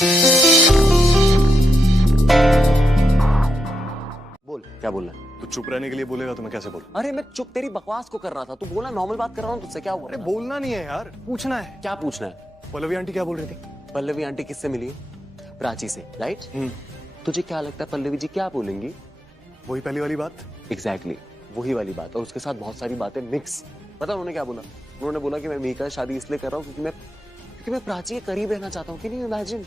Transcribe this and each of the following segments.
बोल, क्या बोलना है? तू चुप रहने के लिए बोलेगा तो मैं कैसे बोलूं? अरे मैं चुप तेरी बकवास को कर रहा था, तू बोला नॉर्मल बात कर रहा हूँ तुझसे, क्या हुआ? अरे बोलना नहीं है यार, पूछना है। क्या पूछना है? पल्लवी आंटी क्या बोल रही थी? पल्लवी आंटी किससे मिली? प्राची से, राइट? तुझे क्या लगता है पल्लवी जी क्या बोलेंगी? वही पहली वाली बात। एग्जैक्टली वही वाली बात, और उसके साथ बहुत सारी बातें मिक्स। पता उन्होंने क्या बोला? उन्होंने बोला कि मैं मीका से शादी इसलिए कर रहा हूँ क्योंकि मैं प्राची के करीब रहना चाहता हूँ। Can you imagine?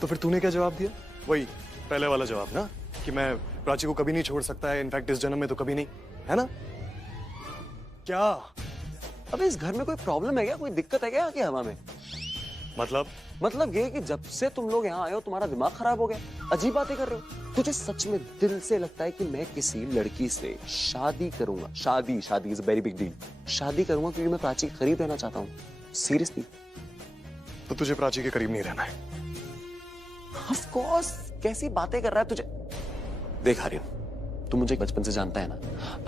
तो फिर तूने क्या जवाब दिया? वही पहले वाला जवाब ना, कि मैं प्राची को कभी नहीं छोड़ सकता है, इनफैक्ट इस जन्म में तो कभी नहीं, है ना? क्या अबे इस घर में कोई प्रॉब्लम है क्या? कोई दिक्कत है क्या आके हवा में? मतलब ये कि जब से तुम लोग यहाँ आए हो तुम्हारा दिमाग खराब हो गया, अजीब बातें कर रहे हो। तुझे सच में दिल से लगता है कि मैं किसी लड़की से शादी करूंगा? शादी is a very big deal. शादी करूंगा क्योंकि मैं प्राची के करीब रहना चाहता हूँ? सीरियसली? तो तुझे प्राची के करीब नहीं रहना है? Of course. कैसी बातें कर रहा है? तुझे देख आर्यन, तू मुझे बचपन से जानता है ना,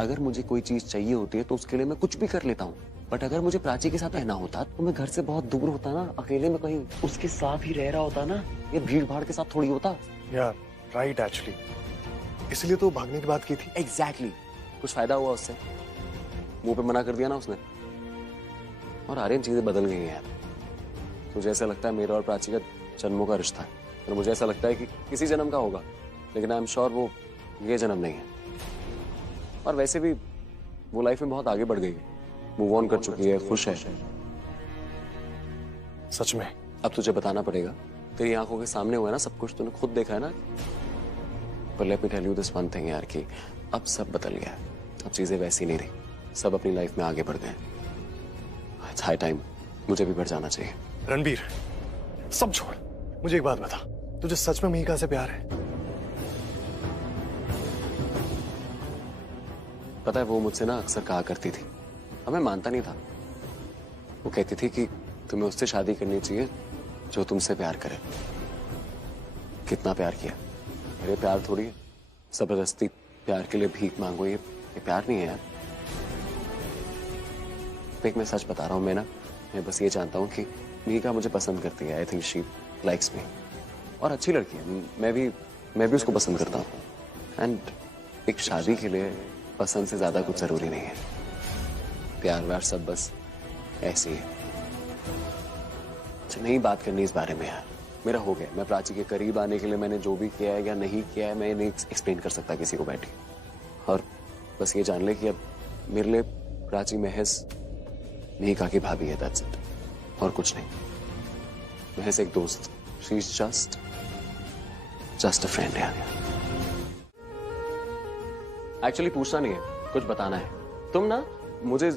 अगर मुझे कोई चीज चाहिए होती है तो उसके लिए मैं कुछ भी कर लेता हूँ। बट अगर मुझे प्राची के साथ रहना होता तो मैं घर से बहुत दूर होता ना, अकेले में कहीं उसके साथ ही रह रहा होता ना, ये भीड़ भाड़ के साथ थोड़ी होता। यार राइट, एक्चुअली इसलिए तो भागने की बात की थी। एग्जैक्टली कुछ फायदा हुआ उससे? मुंह पे मना कर दिया ना उसने। और आर्यन चीजें बदल गई हैं यार। मुझे ऐसा लगता है मेरा और प्राची का जन्मों का रिश्ता है, और मुझे ऐसा लगता है कि किसी जन्म का होगा, लेकिन आई एम श्योर वो ये जन्म नहीं है। और वैसे भी वो लाइफ में बहुत आगे बढ़ गई है, मूव ऑन कर चुकी है, खुश है। सच में? अब तुझे बताना पड़ेगा, तेरी आंखों के सामने हुआ है ना सब कुछ, तूने खुद देखा है ना। पर let me tell you this one thing यार, कि अब सब बदल गया है, अब चीजें वैसी नहीं रही, सब अपनी लाइफ में आगे बढ़ गए। इट्स हाई टाइम मुझे भी बढ़ जाना चाहिए। रणबीर सब छोड़, मुझे एक बात बता, तुझे सच में मीका से प्यार है? पता है वो मुझसे ना अक्सर कहा करती थी, और मैं मानता नहीं था। वो कहती थी कि तुम्हें उससे शादी करनी चाहिए जो तुमसे प्यार करे। कितना प्यार किया? मेरे प्यार थोड़ी है, जबरदस्ती प्यार के लिए भीख मांगो, ये प्यार नहीं है यार। देख मैं सच बता रहा हूँ, मैं बस ये जानता हूँ कि मीका मुझे पसंद करती है। I think she likes me, और अच्छी लड़की है। मैं भी उसको पसंद करता हूँ। एंड एक शादी के लिए पसंद से ज्यादा कुछ जरूरी नहीं है, प्यार व्यार सब बस ऐसे ही है। अच्छा नहीं बात करनी इस बारे में यार, मेरा हो गया। मैं प्राची के करीब आने के लिए मैंने जो भी किया है या नहीं किया है, मैं नहीं एक्सप्लेन कर सकता किसी को बैठी। और बस ये जान ले कि अब मेरे लिए प्राची महज मीका की भाभी है, दैट्स इट, और कुछ नहीं। महज एक दोस्त, she is just a friend यार। एक्चुअली पूछना नहीं है, कुछ बताना है। तुम ना मुझे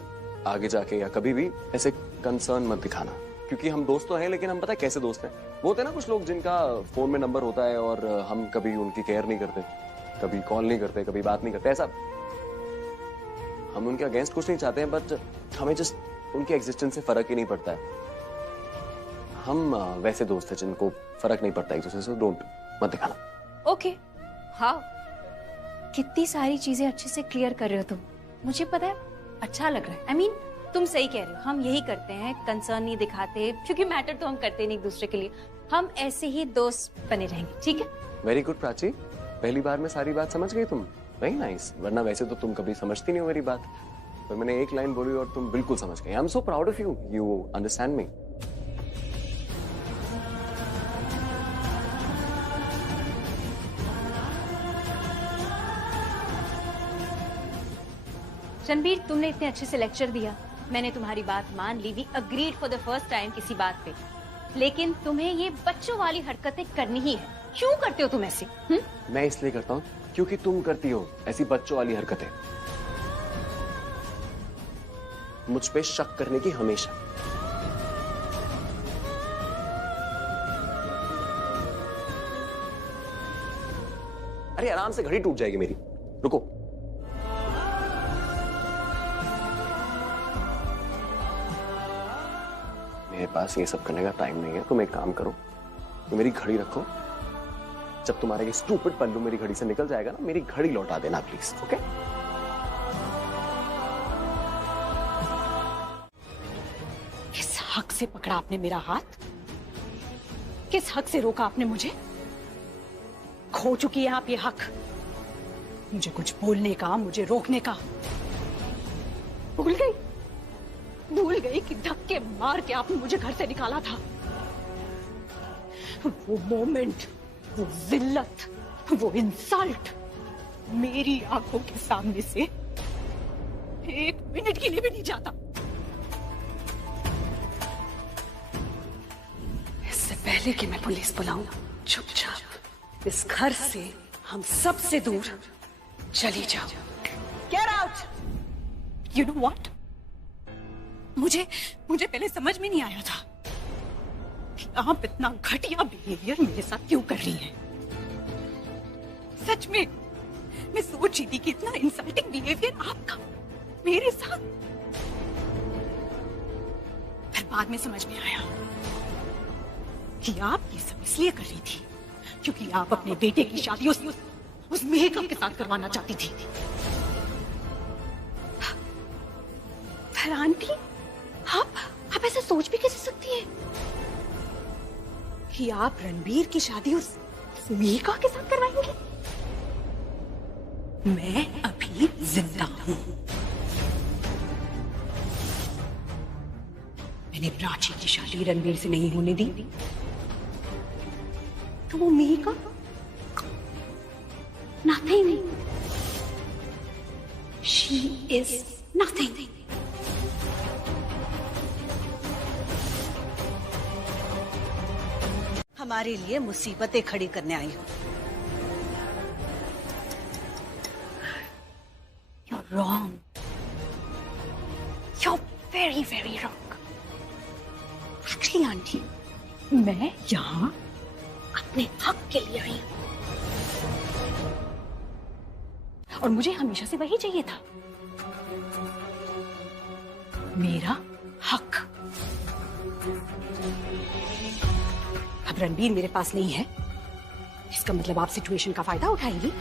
आगे जाके या कभी भी ऐसे कंसर्न मत दिखाना, क्योंकि हम दोस्त तो हैं, लेकिन हम पता है कैसे दोस्त हैं। वो होते हैं ना कुछ लोग जिनका फोन में नंबर होता है और हम कभी उनकी केयर नहीं करते, कभी कॉल नहीं करते, कभी बात नहीं करते। ऐसा हम उनके अगेंस्ट कुछ नहीं चाहते हैं, बट हमें जस्ट उनके एग्जिस्टेंस से फर्क ही नहीं पड़ता है। हम वैसे दोस्त हैं जिनको फर्क नहीं पड़ता एक दूसरे से, डोंट मत दिखाना। ओके हाँ, कितनी सारी चीजें अच्छे से क्लियर कर रहे हो तुम, मुझे पता है, अच्छा लग रहा है। I mean, तुम सही कह रहे हो, हम यही करते हैं, कंसर्न नहीं दिखाते, क्योंकि मैटर तो हम करते नहीं एक दूसरे के लिए। हम ऐसे ही दोस्त बने रहेंगे, ठीक है? वेरी गुड प्राची, पहली बार में सारी बात समझ गई तुम, वेरी नाइस। वरना वैसे तो तुम कभी समझती नहीं हो मेरी बात, पर मैंने एक लाइन बोली और तुम बिल्कुल समझ गई। I am so proud of you, you understand me. Ranbir, तुमने इतने अच्छे से लेक्चर दिया, मैंने तुम्हारी बात मान ली, we agreed for the first time किसी बात पे, लेकिन तुम्हें ये बच्चों वाली हरकतें करनी ही है। क्यों करते हो तुम ऐसे? मैं इसलिए करता हूँ क्योंकि तुम करती हो ऐसी बच्चों वाली हरकतें, मुझ पे शक करने की हमेशा। अरे आराम से, घड़ी टूट जाएगी मेरी, रुको। मेरे पास ये सब करने का टाइम नहीं है। तुम एक काम करो, तुम मेरी घड़ी रखो, जब तुम्हारा ये स्टूपिड पल्लू मेरी घड़ी से निकल जाएगा ना, मेरी घड़ी लौटा देना प्लीज, ओके? किस हक से पकड़ा आपने मेरा हाथ? किस हक से रोका आपने मुझे? खो चुकी है आप ये हक, मुझे कुछ बोलने का, मुझे रोकने का। भूल गई कि धक्के मार के आपने मुझे घर से निकाला था। वो मोमेंट, वो जिल्लत, वो इंसल्ट मेरी आंखों के सामने से एक मिनट के लिए भी नहीं जाता। इससे पहले कि मैं पुलिस बुलाऊं, चुपचाप इस घर से हम सबसे दूर चली जाओ। Get out! You know what? मुझे पहले समझ में नहीं आया था कि आप इतना घटिया बिहेवियर मेरे साथ क्यों कर रही हैं। सच में मैं सोच रही थी कि इतना इंसल्टिंग बिहेवियर आपका मेरे साथ। फिर बाद में समझ में आया कि आप ये सब इसलिए कर रही थी क्योंकि आप अपने बेटे की शादी उस मेहका के साथ करवाना चाहती थी। फिर आंटी, आप ऐसा सोच भी कैसे सकती हैं कि आप रणबीर की शादी उस मेहका के साथ करवाएंगे? मैं अभी जिंदा हूं। मैंने प्राची की शादी रणबीर से नहीं होने दी, तो वो मेहका nothing. She is nothing. हमारे लिए मुसीबतें खड़ी करने आई हो। You're wrong. You're very, very wrong. Actually, aunty, मैं यहाँ अपने हक के लिए आई हूँ। और मुझे हमेशा से वही चाहिए था, मेरा हक। अब रणबीर मेरे पास नहीं है, इसका मतलब आप सिचुएशन का फायदा उठाएंगी।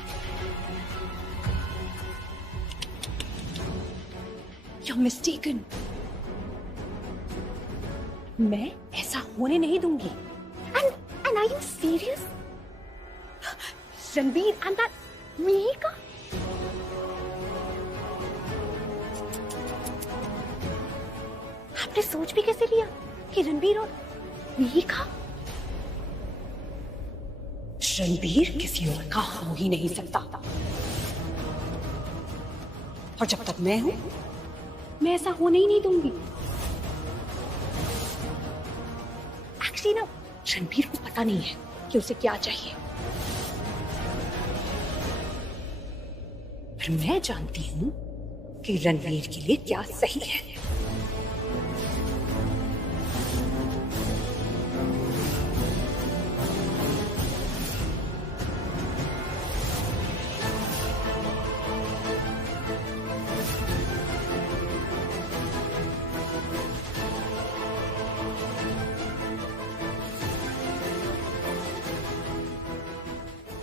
You're mistaken. मैं ऐसा होने नहीं दूंगी। And are you serious? Ranbir and that Mihika? आपने सोच भी कैसे लिया कि रणबीर और Mihika? रणबीर किसी और का हो ही नहीं सकता, और जब तक मैं हूं, मैं ऐसा होने ही नहीं दूंगी। एक्चुअली ना, रणबीर को पता नहीं है कि उसे क्या चाहिए, पर मैं जानती हूं कि रणबीर के लिए क्या सही है।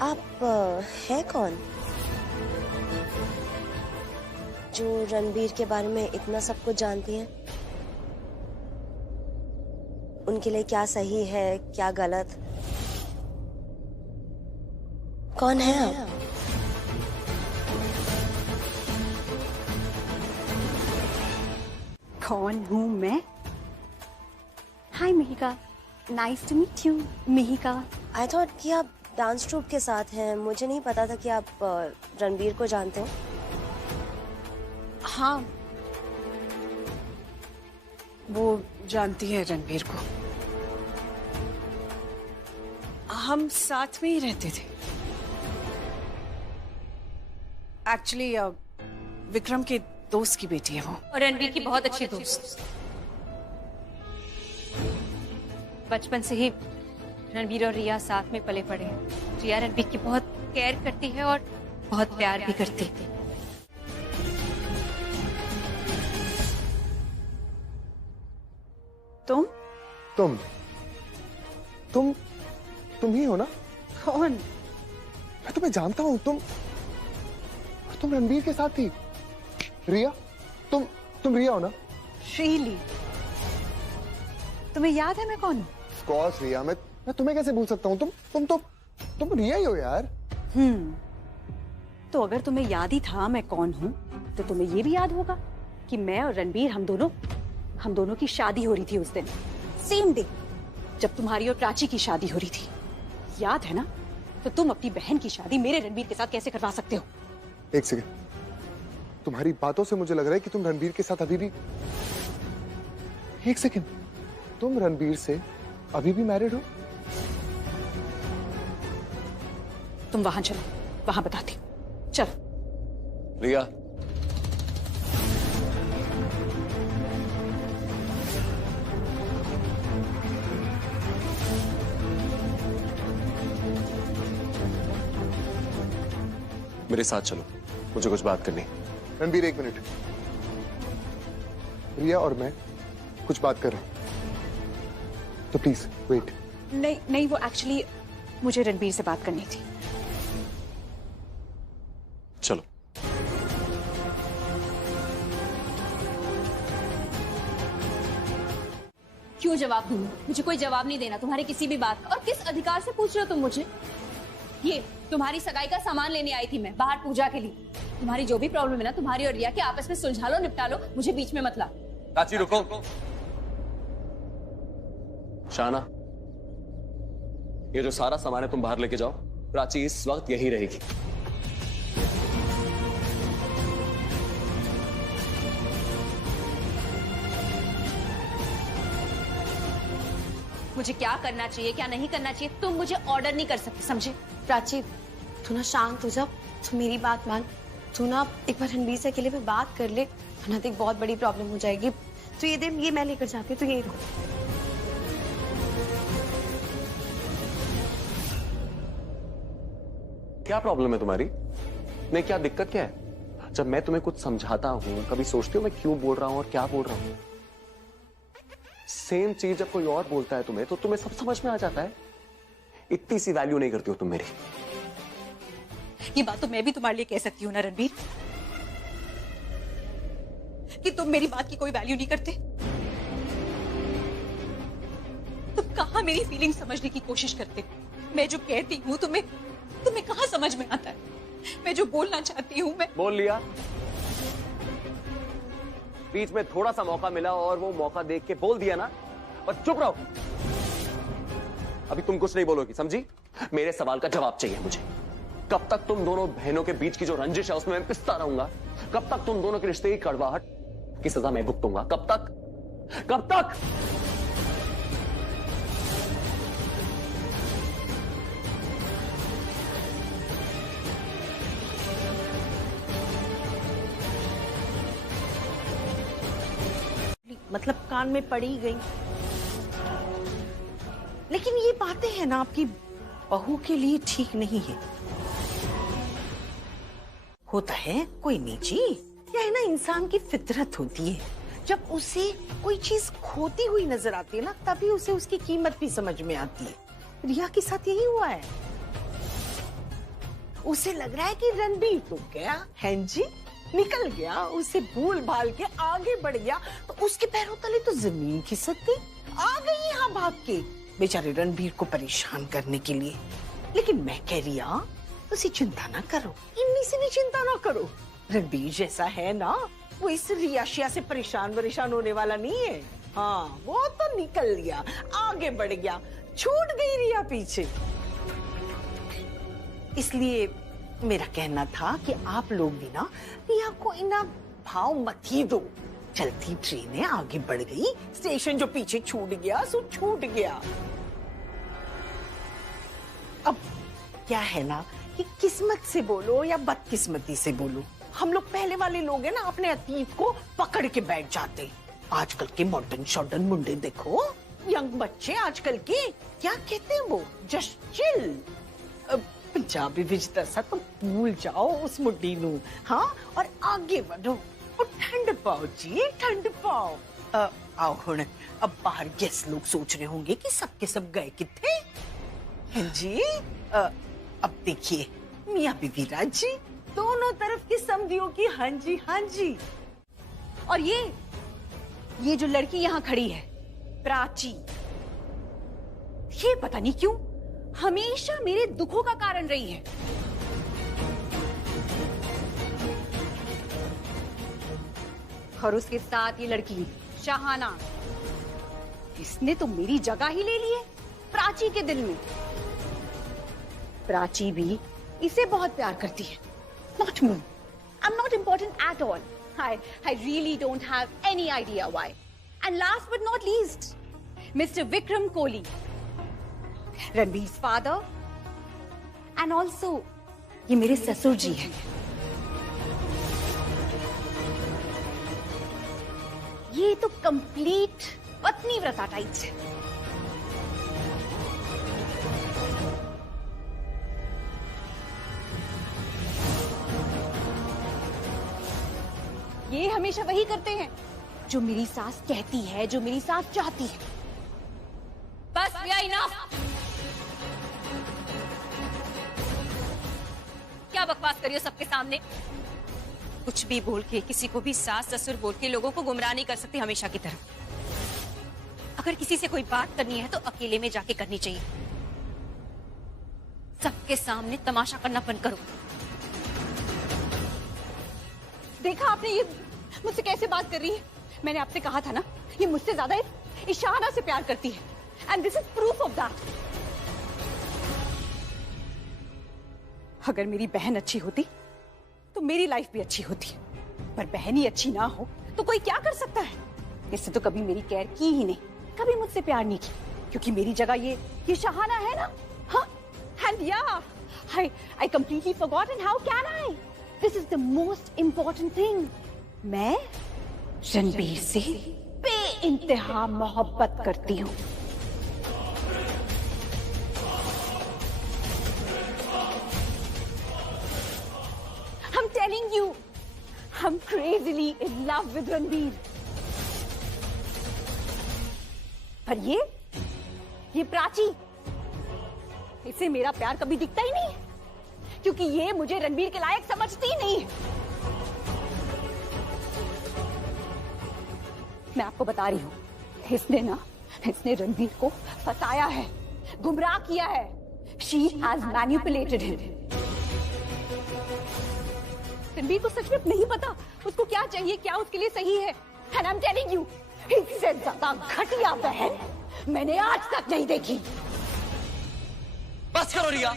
आप हैं कौन जो रणबीर के बारे में इतना सब कुछ जानती हैं? उनके लिए क्या सही है, क्या गलत? कौन है आप? कौन हूं मैं? Hi Mihika, nice to meet you. Mihika, I thought कि आप डांस ट्रूप के साथ हैं। मुझे नहीं पता था कि आप रणबीर को जानते हो। हाँ, वो जानती है रणबीर को। हम साथ में ही रहते थे। एक्चुअली विक्रम के दोस्त की बेटी है वो, और रणबीर की बहुत अच्छी दोस्त। बचपन से ही रणबीर और रिया साथ में पले पड़े हैं। रिया रणबीर की बहुत केयर करती है और बहुत प्यार भी करती है। तुम ही हो ना? कौन? मैं तुम्हें जानता हूँ। तुम रणबीर के साथ थी। रिया, तुम रिया हो ना? श्रीली, तुम्हें याद है मैं कौन हूँ? ऑफ कोर्स रिया, मैं मैं तुम्हें कैसे भूल सकता हूँ? तुम रिया ही हो यार। तो अगर तुम्हें याद ही था मैं कौन हूँ, तो तुम्हें ये भी याद होगा कि मैं और रणबीर हम दोनों की शादी हो रही थी उस दिन, सेम डे जब तुम्हारी और प्राची की शादी हो रही थी। याद है ना? तो तुम अपनी बहन की शादी मेरे रणबीर के साथ कैसे करवा सकते हो? एक सेकंड, तुम्हारी बातों से मुझे लग रहा है कि तुम रणबीर के साथ अभी भी। एक सेकंड, तुम रणबीर से अभी भी मैरिड हो? तुम वहां चलो, वहां बताती। चलो। रिया, मेरे साथ चलो, मुझे कुछ बात करनी है। रणबीर एक मिनट, रिया और मैं कुछ बात कर रहे हैं, तो प्लीज वेट। नहीं, वो एक्चुअली मुझे रणबीर से बात करनी थी। चलो। क्यों जवाब दूं? मुझे कोई जवाब नहीं देना तुम्हारे किसी भी बात का। और किस अधिकार से पूछ रहे हो तुम मुझे? ये तुम्हारी सगाई का सामान लेने आई थी मैं बाहर पूजा के लिए। तुम्हारी जो भी प्रॉब्लम है ना, तुम्हारी और रिया के आपस में सुलझा लो, निपटा लो, मुझे बीच में मत ला। प्राची रुको। शाना, ये जो सारा सामान है तुम बाहर लेके जाओ। प्राची इस वक्त यही रहेगी। मुझे क्या करना चाहिए क्या नहीं करना चाहिए तुम मुझे ऑर्डर नहीं कर सकते, समझे? प्राची, तू ना शांत हो जा, तू मेरी बात मान। तू ना एक बार रणबीर से अकेले में बात कर ले, वरना तो एक बहुत बड़ी प्रॉब्लम हो जाएगी। तो ये दिन ये मैं लेकर जाती हूँ, तो यही रुको। क्या प्रॉब्लम है तुम्हारी? नहीं, क्या दिक्कत क्या है? जब मैं तुम्हें कुछ समझाता हूं, कभी सोचती हो मैं क्यों बोल रहा हूं और क्या बोल रहा हूं? सेम चीज जब कोई और बोलता है तुम्हें, तो तुम्हें सब समझ में आ जाता है। इतनी सी वैल्यू नहीं करती हो तुम मेरी। ये बात तो मैं भी तुम्हारे लिए कह सकती हूँ ना रणबीर, कि तुम मेरी बात की कोई वैल्यू नहीं करते। तुम कहाँ मेरी फीलिंग समझने की कोशिश करते? मैं जो कहती हूँ तुम्हें कहाँ समझ में आता है? मैं जो बोलना चाहती हूँ मैं बोल लिया। बीच में थोड़ा सा मौका मिला और वो मौका देख के बोल दिया ना, और चुप रहो। अभी तुम कुछ नहीं बोलोगी, समझी? मेरे सवाल का जवाब चाहिए मुझे। कब तक तुम दोनों बहनों के बीच की जो रंजिश है उसमें मैं पिसता रहूंगा? कब तक तुम दोनों के रिश्ते की कड़वाहट की सजा मैं भुगतूंगा? कब तक? कब तक? मतलब कान में पड़ी गई। लेकिन ये बातें हैं ना आपकी बहू के लिए ठीक नहीं है। होता है कोई नीची, या है ना, इंसान की फितरत होती है। जब उसे कोई चीज खोती हुई नजर आती है ना, तभी उसे उसकी कीमत भी समझ में आती है। रिया के साथ यही हुआ है। उसे लग रहा है कि रणबीर तो गया है जी, निकल गया, उसे भूल भाल के आगे बढ़ गया, तो उसके पैरों तले तो जमीन खिसक गई। आ गई यहाँ भाग के बेचारे रणबीर को परेशान करने के लिए। लेकिन मैं कह रही हूँ, उसे चिंता ना करो, इन्हीं से भी चिंता ना करो। रणबीर जैसा है ना, वो इस रियाशिया से परेशान होने वाला नहीं है। हाँ, वो तो निकल गया, आगे बढ़ गया, छूट गई रिया पीछे। इसलिए मेरा कहना था कि आप लोग भी ना रिया को इना भाव मत ही दो। चलती ट्रेनें आगे बढ़ गई, स्टेशन जो पीछे छूट गया सो छूट गया। अब क्या है ना कि किस्मत से बोलो या बदकिस्मती से बोलो, हम लोग पहले वाले लोग हैं ना, अपने अतीत को पकड़ के बैठ जाते। आजकल के मॉडर्न शॉडर्न मुंडे देखो, यंग बच्चे आजकल के क्या कहते हैं वो, जस्ट चिल। पंजाबी विच दसा तो भूल जाओ उस मुंडी नू, हाँ, और आगे बढ़ो और ठंड पाओ जी, ठंड पाओ। आओ हुण, अब बाहर गेस्ट लोग सोच रहे होंगे कि सबके सब गए किथे हैं जी। अब देखिए मियां बीवी राजी, दोनों तरफ की समझियों की हाँ जी हाँ जी। और ये जो लड़की यहाँ खड़ी है, प्राची, ये पता नहीं क्यों हमेशा मेरे दुखों का कारण रही है। और उसके साथ ये लड़की शाहाना, इसने तो मेरी जगह ही ले ली है प्राची के दिल में। प्राची भी इसे बहुत प्यार करती है, not me. I'm not important at all. I really don't have any idea why. And last but not least, Mr. Vikram Kohli, Ranveer's father, and also ये मेरे ससुर जी हैं। ये तो कंप्लीट पत्नी व्रता टाइप है। ये हमेशा वही करते हैं जो मेरी सास कहती है, जो मेरी सास चाहती है। बस भैया इनफ। क्या बकवास करियो सबके सामने। कुछ भी बोल के, किसी को भी सास ससुर बोल के लोगों को गुमराह नहीं कर सकती हमेशा की तरह। अगर किसी से कोई बात करनी है तो अकेले में जाके करनी चाहिए। सबके सामने तमाशा करना बंद करो। देखा आपने ये मुझसे कैसे बात कर रही है? मैंने आपसे कहा था ना, ये मुझसे ज्यादा इस शाहाना से प्यार करती है। And this is proof of that. अगर मेरी बहन अच्छी होती तो मेरी लाइफ भी अच्छी होती, पर बहन ही अच्छी ना हो तो कोई क्या कर सकता है? इससे तो कभी मेरी केयर की ही नहीं, कभी मुझसे प्यार नहीं की, क्योंकि मेरी जगह ये शाहाना है ना। हाँ, एंड या I completely forgotten. How can I? This is the most important thing. मैं रणबीर से बेइंतहा मोहब्बत करती हूँ। I'm telling you, I'm crazily in love with Ranbir. पर ये प्राची, इसे मेरा प्यार कभी दिखता ही नहीं, क्योंकि ये मुझे रणबीर के लायक समझती ही नहीं है। मैं आपको बता रही हूँ, इसने रणबीर को फंसाया है, गुमराह किया है। She has manipulated him. Ranbir को सच में नहीं पता उसको क्या चाहिए, क्या उसके लिए सही है। And I'm telling you, इससे ज्यादा घटिया बहन मैंने आज तक नहीं देखी। बस करो रिया।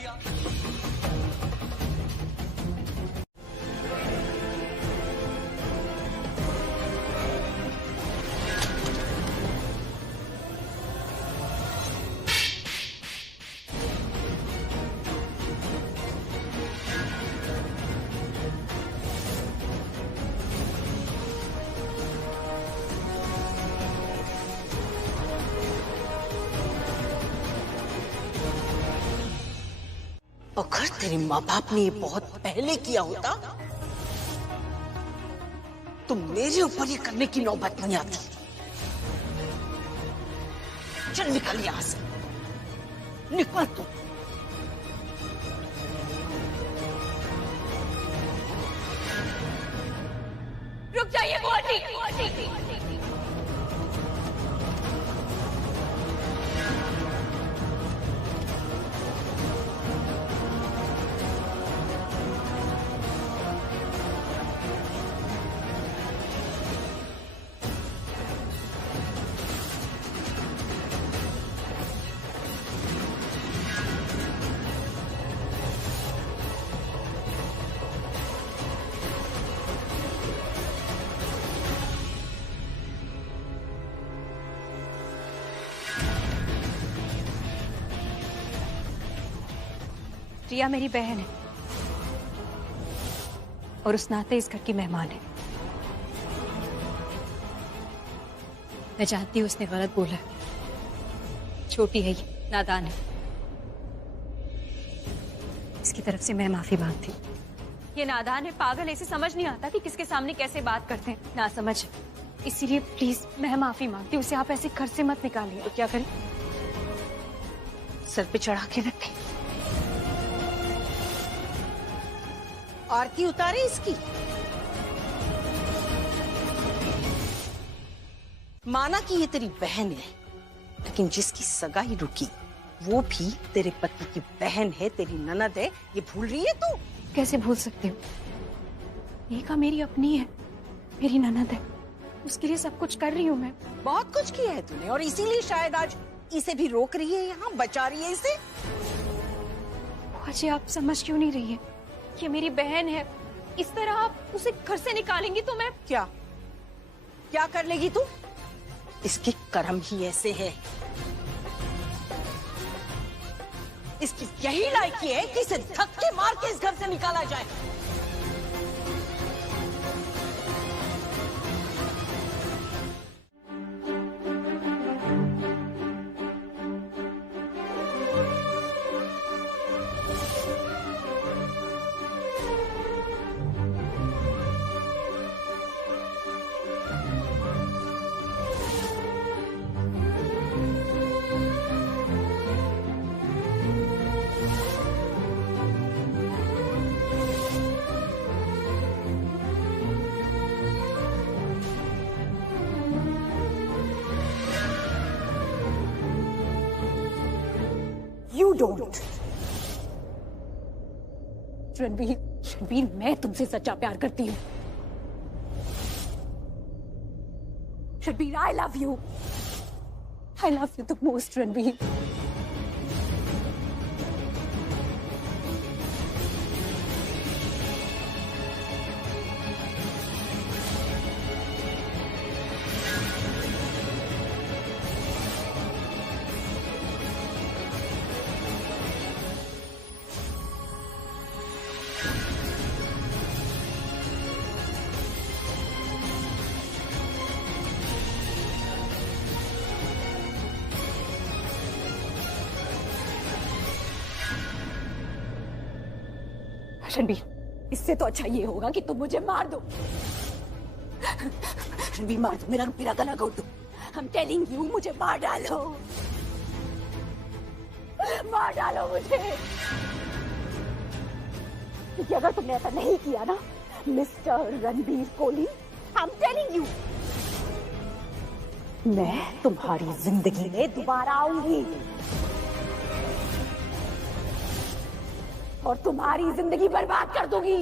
अगर तेरे माँ बाप ने ये बहुत पहले किया होता तो मेरे ऊपर ये करने की नौबत नहीं आती। चल निकल यहां से, निकल तू। रुक जाइए बुआ। रिया मेरी बहन है और उस नाते इस घर की मेहमान है। मैं जानती हूँ उसने गलत बोला है, छोटी है ये, नादान है। इसकी तरफ से मैं माफी मांगती हूँ। ये नादान है, पागल है, इसे समझ नहीं आता कि किसके सामने कैसे बात करते हैं, ना समझ। इसीलिए प्लीज मैं माफी मांगती हूँ, उसे आप ऐसे घर से मत निकालिए। तो क्या करें? सर पे चढ़ा के रखें। आरती उतारे इसकी। माना कि ये तेरी बहन है, लेकिन जिसकी सगाई रुकी वो भी तेरे पति की बहन है, तेरी ननद है, ये भूल रही है तू? कैसे भूल सकती हूँ? नेहा मेरी अपनी है, मेरी ननद है, उसके लिए सब कुछ कर रही हूँ मैं। बहुत कुछ किया है तूने और इसीलिए शायद आज इसे भी रोक रही है, यहाँ बचा रही है इसे। अजय, आप समझ क्यों नहीं रही है? ये मेरी बहन है, इस तरह आप उसे घर से निकालेंगी तो मैं क्या क्या कर लेगी तू? इसके कर्म ही ऐसे है, इसकी यही लायकी है कि इसे धक्के मार के इस घर से निकाला जाए। You don't. रणबीर, रणबीर, मैं तुमसे सच्चा प्यार करती हूँ। Ranbir, I love you. I love you the most, Ranbir. Ranbir, इससे तो अच्छा ये होगा कि तुम मुझे मार दो। रणबीर, मार दो, मेरा गला घोट दो। I'm telling you, मुझे मार डालो, मार डालो मुझे। क्योंकि अगर तुमने ऐसा नहीं किया ना, mister Ranbir Kohli, I'm telling you, मैं तुम्हारी जिंदगी में दोबारा आऊंगी और तुम्हारी जिंदगी बर्बाद कर दूंगी।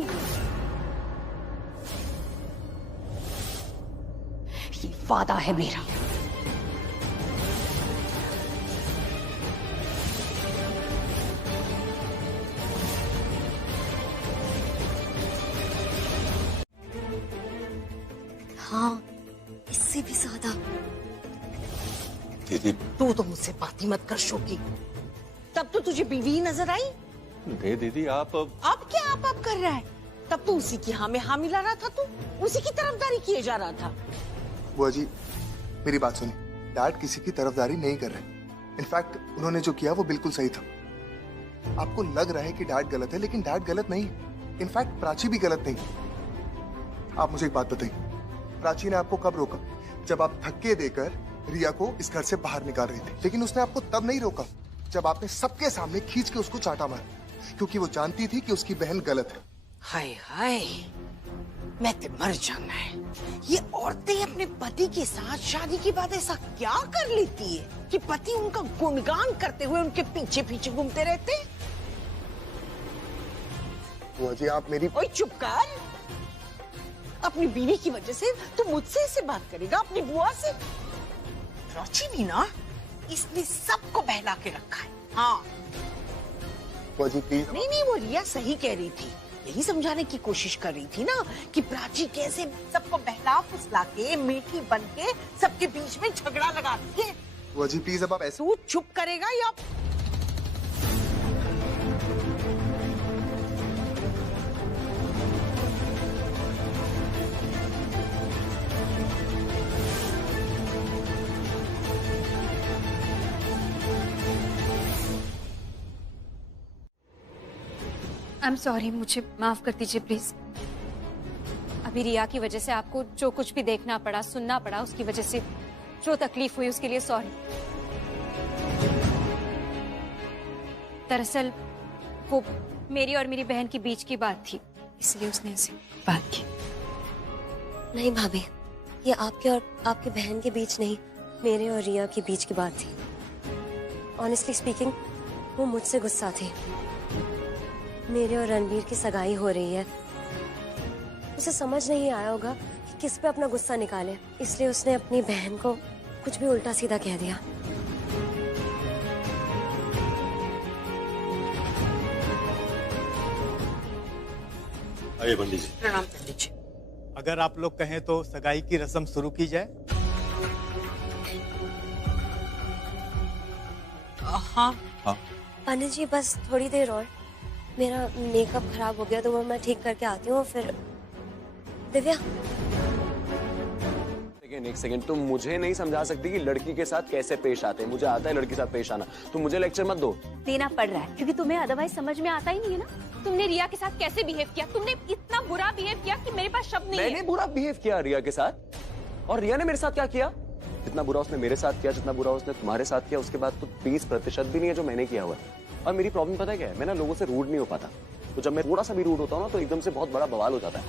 ये वादा है मेरा। हाँ, इससे भी ज्यादा। दीदी, तू तो मुझसे बात ही मत कर शोकी। तब तो तुझे बीवी ही नजर आई। दीदी आप अब क्या आप कर रहा है? तब तो उसी की हाँ में हाँ मिला रहा था, तू उसी की तरफदारी किए जा रहा था। बुआ जी, मेरी बात सुनिए, डैड किसी की तरफदारी नहीं कर रहे। इनफैक्ट उन्होंने जो किया वो बिल्कुल सही था। आपको लग रहा है कि डैड गलत है, लेकिन डैड गलत नहीं। इनफैक्ट प्राची भी गलत नहीं। आप मुझे एक बात बताइए, प्राची ने आपको कब रोका? जब आप धक्के देकर रिया को इस घर से बाहर निकाल रही थी। लेकिन उसने आपको तब नहीं रोका जब आपने सबके सामने खींच के उसको चाटा मारा, क्योंकि वो जानती थी कि उसकी बहन गलत है। हाय हाय, मैं तो मर जाना है। ये औरतें अपने पति के साथ शादी के बाद ऐसा क्या कर लेती है कि पति उनका गुणगान करते हुए उनके पीछे पीछे घूमते रहते हैं। बुआ जी, आप मेरी ओए चुप कर। अपनी बीवी की वजह से तू मुझसे ऐसे बात करेगा, अपनी बुआ से? प्राची भी ना, इसने सबको बहला के रखा है। हाँ बुआ जी प्लीज। नहीं, वो रिया सही कह रही थी। यही समझाने की कोशिश कर रही थी ना कि प्राची कैसे सबको बहला फुसला के मीठी बन के सबके बीच में झगड़ा लगाती है। बुआ जी प्लीज, अब आप ऐसे। तू चुप करेगा या? I'm sorry, मुझे माफ कर दीजिए प्लीज। अभी रिया की वजह से आपको जो कुछ भी देखना पड़ा, सुनना पड़ा, उसकी वजह से जो तकलीफ हुई उसके लिए सॉरी। दरअसल वो मेरी और मेरी बहन के बीच की बात थी, इसलिए उसने ऐसे बात की। नहीं भाभी, ये आपके और आपकी बहन के बीच नहीं, मेरे और रिया के बीच की बात थी। ऑनेस्टली स्पीकिंग वो मुझसे गुस्सा थी। मेरे और रणवीर की सगाई हो रही है, उसे समझ नहीं आया होगा कि किस पे अपना गुस्सा निकाले, इसलिए उसने अपनी बहन को कुछ भी उल्टा सीधा कह दिया। आइए पंडित जी। प्रणाम पंडित जी। अगर आप लोग कहें तो सगाई की रस्म शुरू की जाए। हाँ पंडित जी बस थोड़ी देर और, मेरा मेकअप खराब हो गया तो वो मैं ठीक करके आती हूँ। फिर दिव्या एक सेकंड, तुम मुझे नहीं समझा सकती कि लड़की के साथ कैसे पेश आते हैं। मुझे आता है लड़की के साथ पेश आना, तुम मुझे लेक्चर मत दो। देना पड़ रहा है क्योंकि तुम्हें अदरवाइज समझ में आता ही नहीं है ना। तुमने रिया के साथ कैसे बिहेव किया, तुमने इतना बुरा बिहेव किया कि मेरे पास शब्द नहीं है। मैंने बुरा बिहेव किया रिया के साथ, और रिया ने मेरे साथ क्या किया? जितना बुरा उसने मेरे साथ किया, जितना बुरा उसने तुम्हारे साथ किया, उसके बाद तो 20% भी नहीं है जो मैंने किया हुआ है। और मेरी प्रॉब्लम पता है क्या है, मैं ना लोगों से रूड नहीं हो पाता। तो जब मैं थोड़ा सा भी रूड होता हूँ ना तो एकदम से बहुत बड़ा बवाल हो जाता है,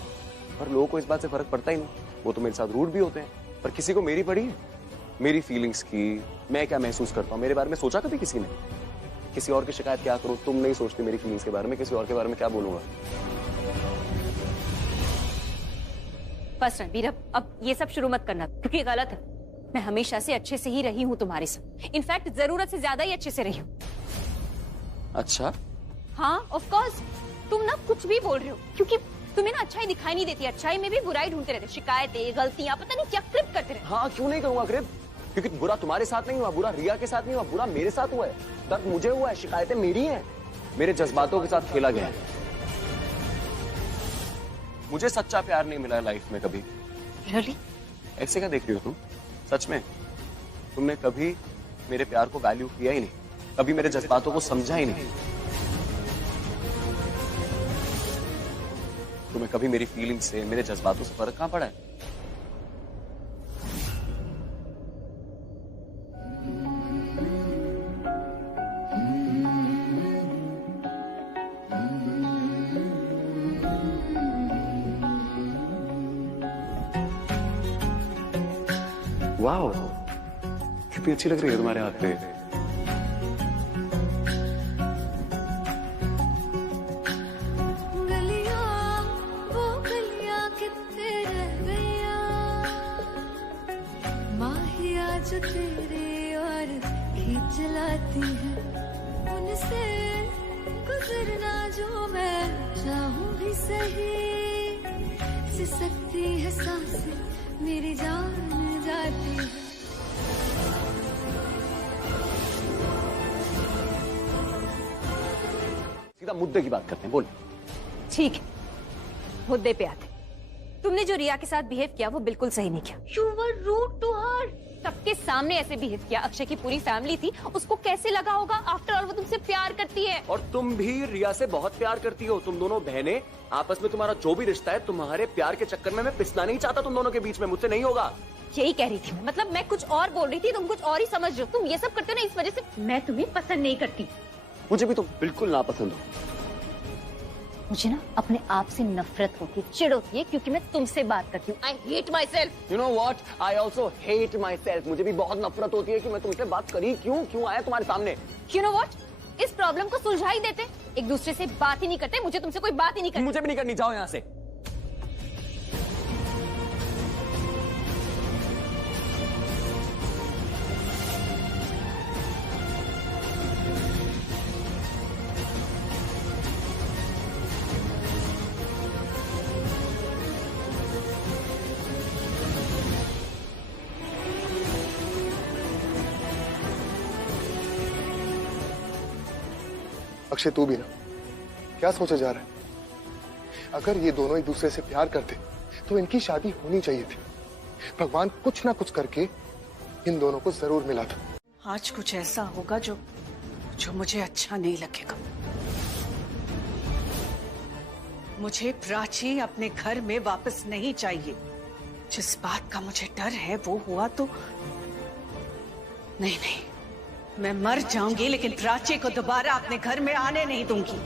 और लोगों को इस बात से फर्क पड़ता ही नहीं। वो तो मेरे साथ रूड भी होते हैं, पर किसी को मेरी पड़ी है, मेरी फीलिंग्स की, मैं क्या महसूस करता हूँ, मेरे बारे में सोचा कभी किसी ने? किसी और की शिकायत क्या करूँ? तुम नहीं सोचती मेरी फीलिंग्स के बारे में, किसी और के बारे में क्या बोलूंगा? बस रणबीर अब ये सब शुरू मत करना क्योंकि गलत है। मैं हमेशा से अच्छे से ही रही हूँ तुम्हारे साथ, इनफैक्ट जरूरत से ज्यादा ही अच्छे से रही हूँ। अच्छा हाँ ऑफ कोर्स, तुम ना कुछ भी बोल रहे हो क्योंकि तुम्हें ना अच्छाई दिखाई नहीं देती, अच्छाई में भी बुराई ढूंढते रहते, शिकायतें, गलतियां, पता नहीं क्या क्रिप करते रहते। हाँ क्यों नहीं करूंगा क्रिप? क्योंकि बुरा तुम्हारे साथ नहीं हुआ, बुरा रिया के साथ नहीं हुआ, बुरा मेरे साथ हुआ है। दर्द मुझे हुआ है, शिकायतें मेरी हैं, मेरे जज्बातों के साथ खेला गया है। मुझे सच्चा प्यार नहीं मिला लाइफ में कभी। Really? ऐसे क्या देख रही हो तुम? सच में तुमने कभी मेरे प्यार को वैल्यू किया ही नहीं, कभी मेरे जज्बातों को समझा ही नहीं। तुम्हें कभी मेरी फीलिंग से, मेरे जज्बातों से फर्क कहां पड़ा है? वाओ, कितनी अच्छी लग रही है तुम्हारे हाथ पे। जो तेरे और खींच लाती है, उनसे गुजरना जो मैं चाहूं भी सही, सिसकती है सांसें मेरी जान जाती है। सीधा मुद्दे की बात करते हैं, बोल। ठीक है, मुद्दे पे आते। तुमने जो रिया के साथ बिहेव किया वो बिल्कुल सही नहीं किया। You were rude to her. सबके सामने ऐसे बिहेव किया। अक्षय की पूरी फैमिली थी, उसको कैसे लगा होगा? आफ्टर ऑल वो तुमसे प्यार करती है। और तुम भी रिया से बहुत प्यार करती हो। तुम दोनों बहनें आपस में, तुम्हारा जो भी रिश्ता है, तुम्हारे प्यार के चक्कर में मैं पिसना नहीं चाहता तुम दोनों के बीच में, मुझसे नहीं होगा। यही कह रही थी मैं, मतलब मैं कुछ और बोल रही थी, तुम कुछ और ही समझ रहे हो। तुम ये सब करते हो ना, इस वजह से मैं तुम्हें पसंद नहीं करती। मुझे भी तुम बिल्कुल नापसंद हो। मुझे ना अपने आप से नफरत होती है, चिढ़ होती है क्योंकि मैं तुमसे बात करती हूँ। I hate myself. You know what? I also hate myself. मुझे भी बहुत नफरत होती है कि मैं तुमसे बात करी क्यों आया तुम्हारे सामने। You know what? इस प्रॉब्लम को सुलझा ही देते, एक दूसरे से बात ही नहीं करते। मुझे तुमसे कोई बात ही नहीं करनी। मुझे भी नहीं करनी, जाओ यहाँ से। अक्षय तू भी ना, क्या सोचे जा रहा है? अगर ये दोनों एक दूसरे से प्यार करते तो इनकी शादी होनी चाहिए थी। भगवान कुछ ना कुछ करके इन दोनों को जरूर मिला था। आज कुछ ऐसा होगा जो मुझे अच्छा नहीं लगेगा। मुझे प्राची अपने घर में वापस नहीं चाहिए। जिस बात का मुझे डर है वो हुआ तो नहीं, मैं मर जाऊंगी लेकिन प्राची को दोबारा अपने घर में आने नहीं दूंगी।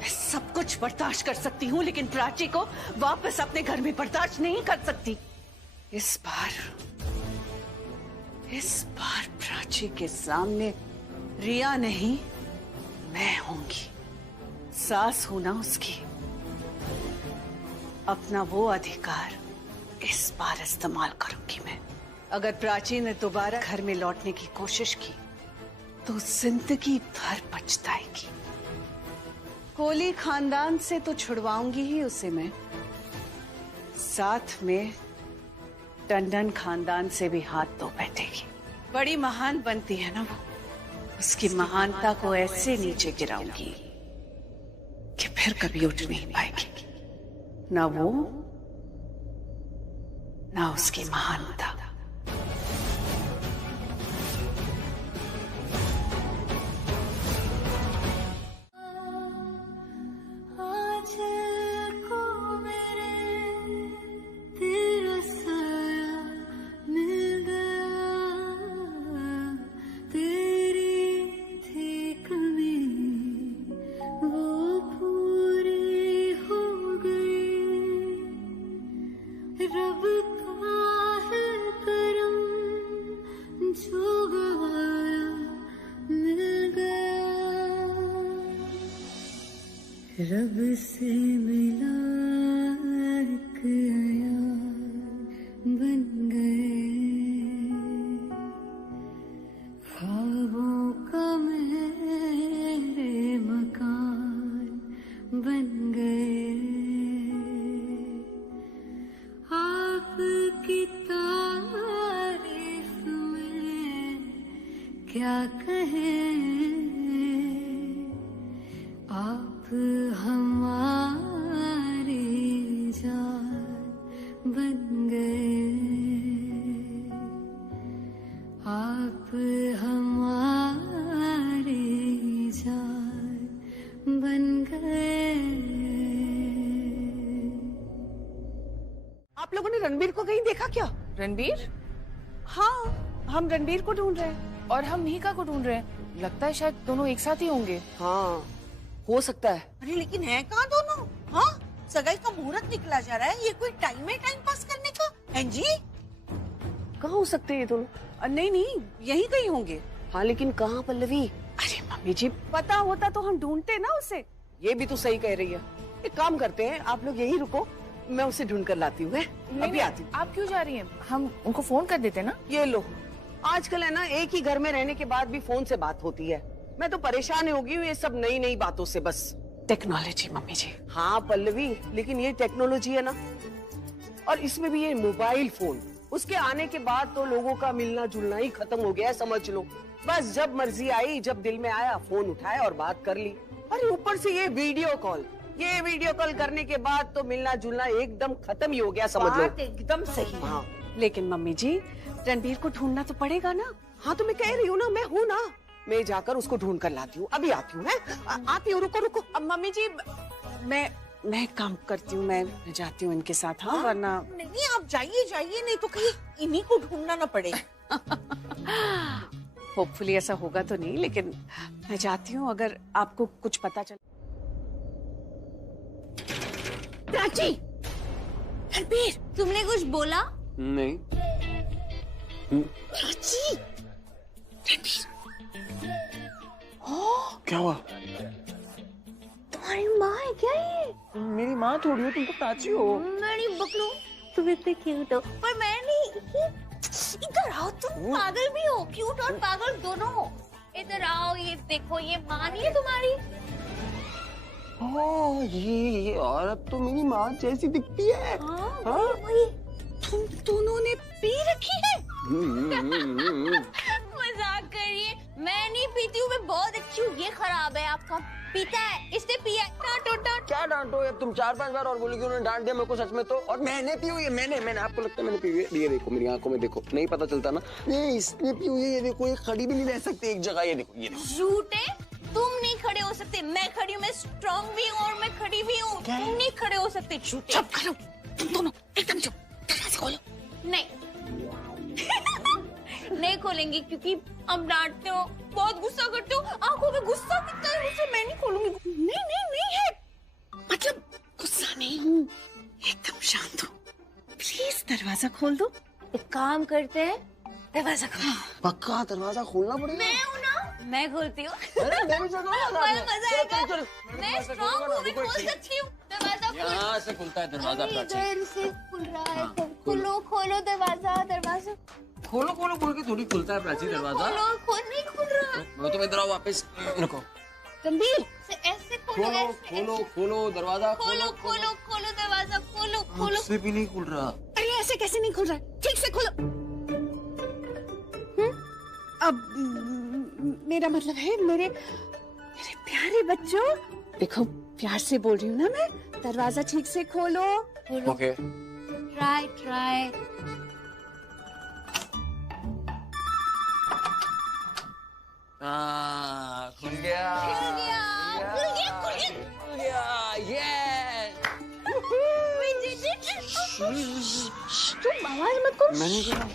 मैं सब कुछ बर्दाश्त कर सकती हूँ लेकिन प्राची को वापस अपने घर में बर्दाश्त नहीं कर सकती। इस बार इस बार प्राची के सामने रिया नहीं, मैं होंगी। सास हूं ना उसकी। अपना वो अधिकार इस बार इस्तेमाल करूंगी मैं। अगर प्राची ने दोबारा घर में लौटने की कोशिश की तो जिंदगी भर पछताएगी। कोली खानदान से तो छुड़वाऊंगी ही उसे मैं, साथ में टंडन खानदान से भी हाथ धो बैठेगी। बड़ी महान बनती है ना वो, उसकी महानता को ऐसे नीचे गिराऊंगी कि फिर कभी उठ नहीं पाएगी, ना वो ना उसकी महानता। रब से मिला एक अयान बन गए, ख्वाबों का मेरे मकान बन गए। आपकी तारीफ में क्या कहें, आप हमारी जान बन गए, आप हमारी जान बन गए। आप लोगों ने रणबीर को कहीं देखा क्या? रणबीर? हाँ, हम रणबीर को ढूंढ रहे हैं। और हम मिहिका को ढूंढ रहे हैं। लगता है शायद दोनों एक साथ ही होंगे। हाँ, हो सकता है। अरे लेकिन है कहाँ दोनों? हाँ, सगाई का मुहूर्त निकला जा रहा है, ये कोई टाइम है टाइम पास करने का? हैं जी? कहाँ हो सकते हैं ये दोनों? नहीं नहीं, यहीं कहीं होंगे। हाँ, लेकिन कहाँ पल्लवी? अरे मम्मी जी, पता होता तो हम ढूंढते ना उसे। ये भी तो सही कह रही है। एक काम करते हैं, आप लोग यहीं रुको, मैं उसे ढूंढ कर लाती हूँ। अभी आती हूँ। आप क्यों जा रही हैं? हम उनको फोन कर देते ना। ये लो, आजकल है ना, एक ही घर में रहने के बाद भी फोन से बात होती है। मैं तो परेशान हो गई हूँ ये सब नई नई बातों से। बस टेक्नोलॉजी मम्मी जी। हाँ पल्लवी, लेकिन ये टेक्नोलॉजी है ना, और इसमें भी ये मोबाइल फोन, उसके आने के बाद तो लोगों का मिलना जुलना ही खत्म हो गया है, समझ लो। बस जब मर्जी आई, जब दिल में आया, फोन उठाया और बात कर ली। अरे ऊपर से ये वीडियो कॉल करने के बाद तो मिलना जुलना एकदम खत्म ही हो गया, समझ लो। एकदम सही। हाँ, लेकिन मम्मी जी, रणबीर को ढूंढना तो पड़ेगा ना। हाँ तो मैं कह रही हूँ ना, मैं हूँ ना, मैं जाकर उसको ढूंढ कर लाती हूँ। अभी आती हूँ। आती हूँ, रुको रुको। अब मम्मी जी, मैं काम करती हूँ, मैं जाती हूँ इनके साथ। हाँ, वरना नहीं, आप जाइए जाइए, नहीं तो कहीं इन्हीं को ढूंढना ना पड़े। होपफुली ऐसा होगा तो नहीं, लेकिन मैं जाती हूँ। अगर आपको कुछ पता चले। प्राची, रणबीर, तुमने कुछ बोला? नहीं। प्राची, रणबीर, क्या हुआ? तुम्हारी माँ है क्या ये? मेरी माँ थोड़ी हो, तुम तो प्राची हो। मैं नहीं बकलू, तुम इतने क्यूट हो। पर मैं नहीं। इधर आओ, तुम पागल भी हो, क्यूट और पागल दोनों हो। इधर आओ, ये देखो, ये माँ नहीं है तुम्हारी? हाँ, ये औरत तो मेरी माँ जैसी दिखती है। हाँ, वही। तुम दोनों ने पी रखी है? मजाक करिए, मैं नहीं पीती हूँ, मैं बहुत अच्छी हूँ। ये खराब है आपका, पीता है, इसने पिया। डांटो डांटो। क्या डांटो? अब तुम 4-5 बार और बोलोगी उन्होंने डांट दिया मेरे को सच में तो। और मैंने पी हुई है, मैंने आपको लगता है मैंने पी हुई है? ये देखो मेरी आंखों में देखो, नहीं पता चलता ना। ये इसने पी हुई है, ये देखो, ये खड़ी भी नहीं रह सकती एक जगह। ये देखो, ये देखो। झूठे, तुम नहीं खड़े हो सकते। मैं खड़ी हूँ, मैं स्ट्रॉन्ग भी हूँ और मैं खड़ी भी हूँ। तुम नहीं खड़े हो सकते। झूठे। चुप करो, तुम दोनों एकदम चुप। दरवाजा खोलो। नहीं नहीं खोलेंगी, क्योंकि अब डांटते हो, बहुत गुस्सा करते हो, आंखों में गुस्सा दिखता है मुझसे। मैं नहीं खोलूंगी। नहीं है, मतलब गुस्सा नहीं हूँ, एकदम शांत हूँ। प्लीज दरवाजा खोल दो। एक काम करते हैं, दरवाजा खोलो। पक्का दरवाजा खोलना पड़ेगा। मैं हूँ ना, मैं खोलती हूँ। अरे मैं भी चलूंगा साथ में। मजा आएगा। मैं स्ट्रॉन्ग हूँ, मैं खोल सकती हूँ। दरवाजा यहाँ से खुलता है दरवाजा प्राची। इधर से खुल रहा है। खोलो खोलो दरवाजा, दरवाजा खोलो खोलो बोल के थोड़ी खुलता है प्राची दरवाजा। खोलो, खोल नहीं खुल रहा। मैं तुम्हें इधर आओ वापस। रुको। रणबीर ऐसे खोलो, खोलो ऐसे, खोलो खोलो दरवाजा खोलो खोलो खोलो दरवाजा, खोलो खोलो। मुझसे भी नहीं खुल रहा। अरे ऐसे कैसे नहीं खुल रहा है? ठीक से खोलो। अब मेरा मतलब है मेरे प्यारे बच्चों, देखो प्यार से बोल रही हूँ ना मैं, दरवाजा ठीक से खोलो। ओके। Try try. खुल गया। खुल गया, खुल गया, खुल गया। खुल गया। ये We did it. तुम आवाज मत करो। मैंने कहा।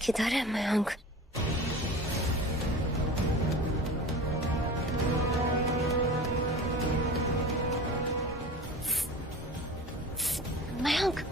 किधर है मयंक? मयंक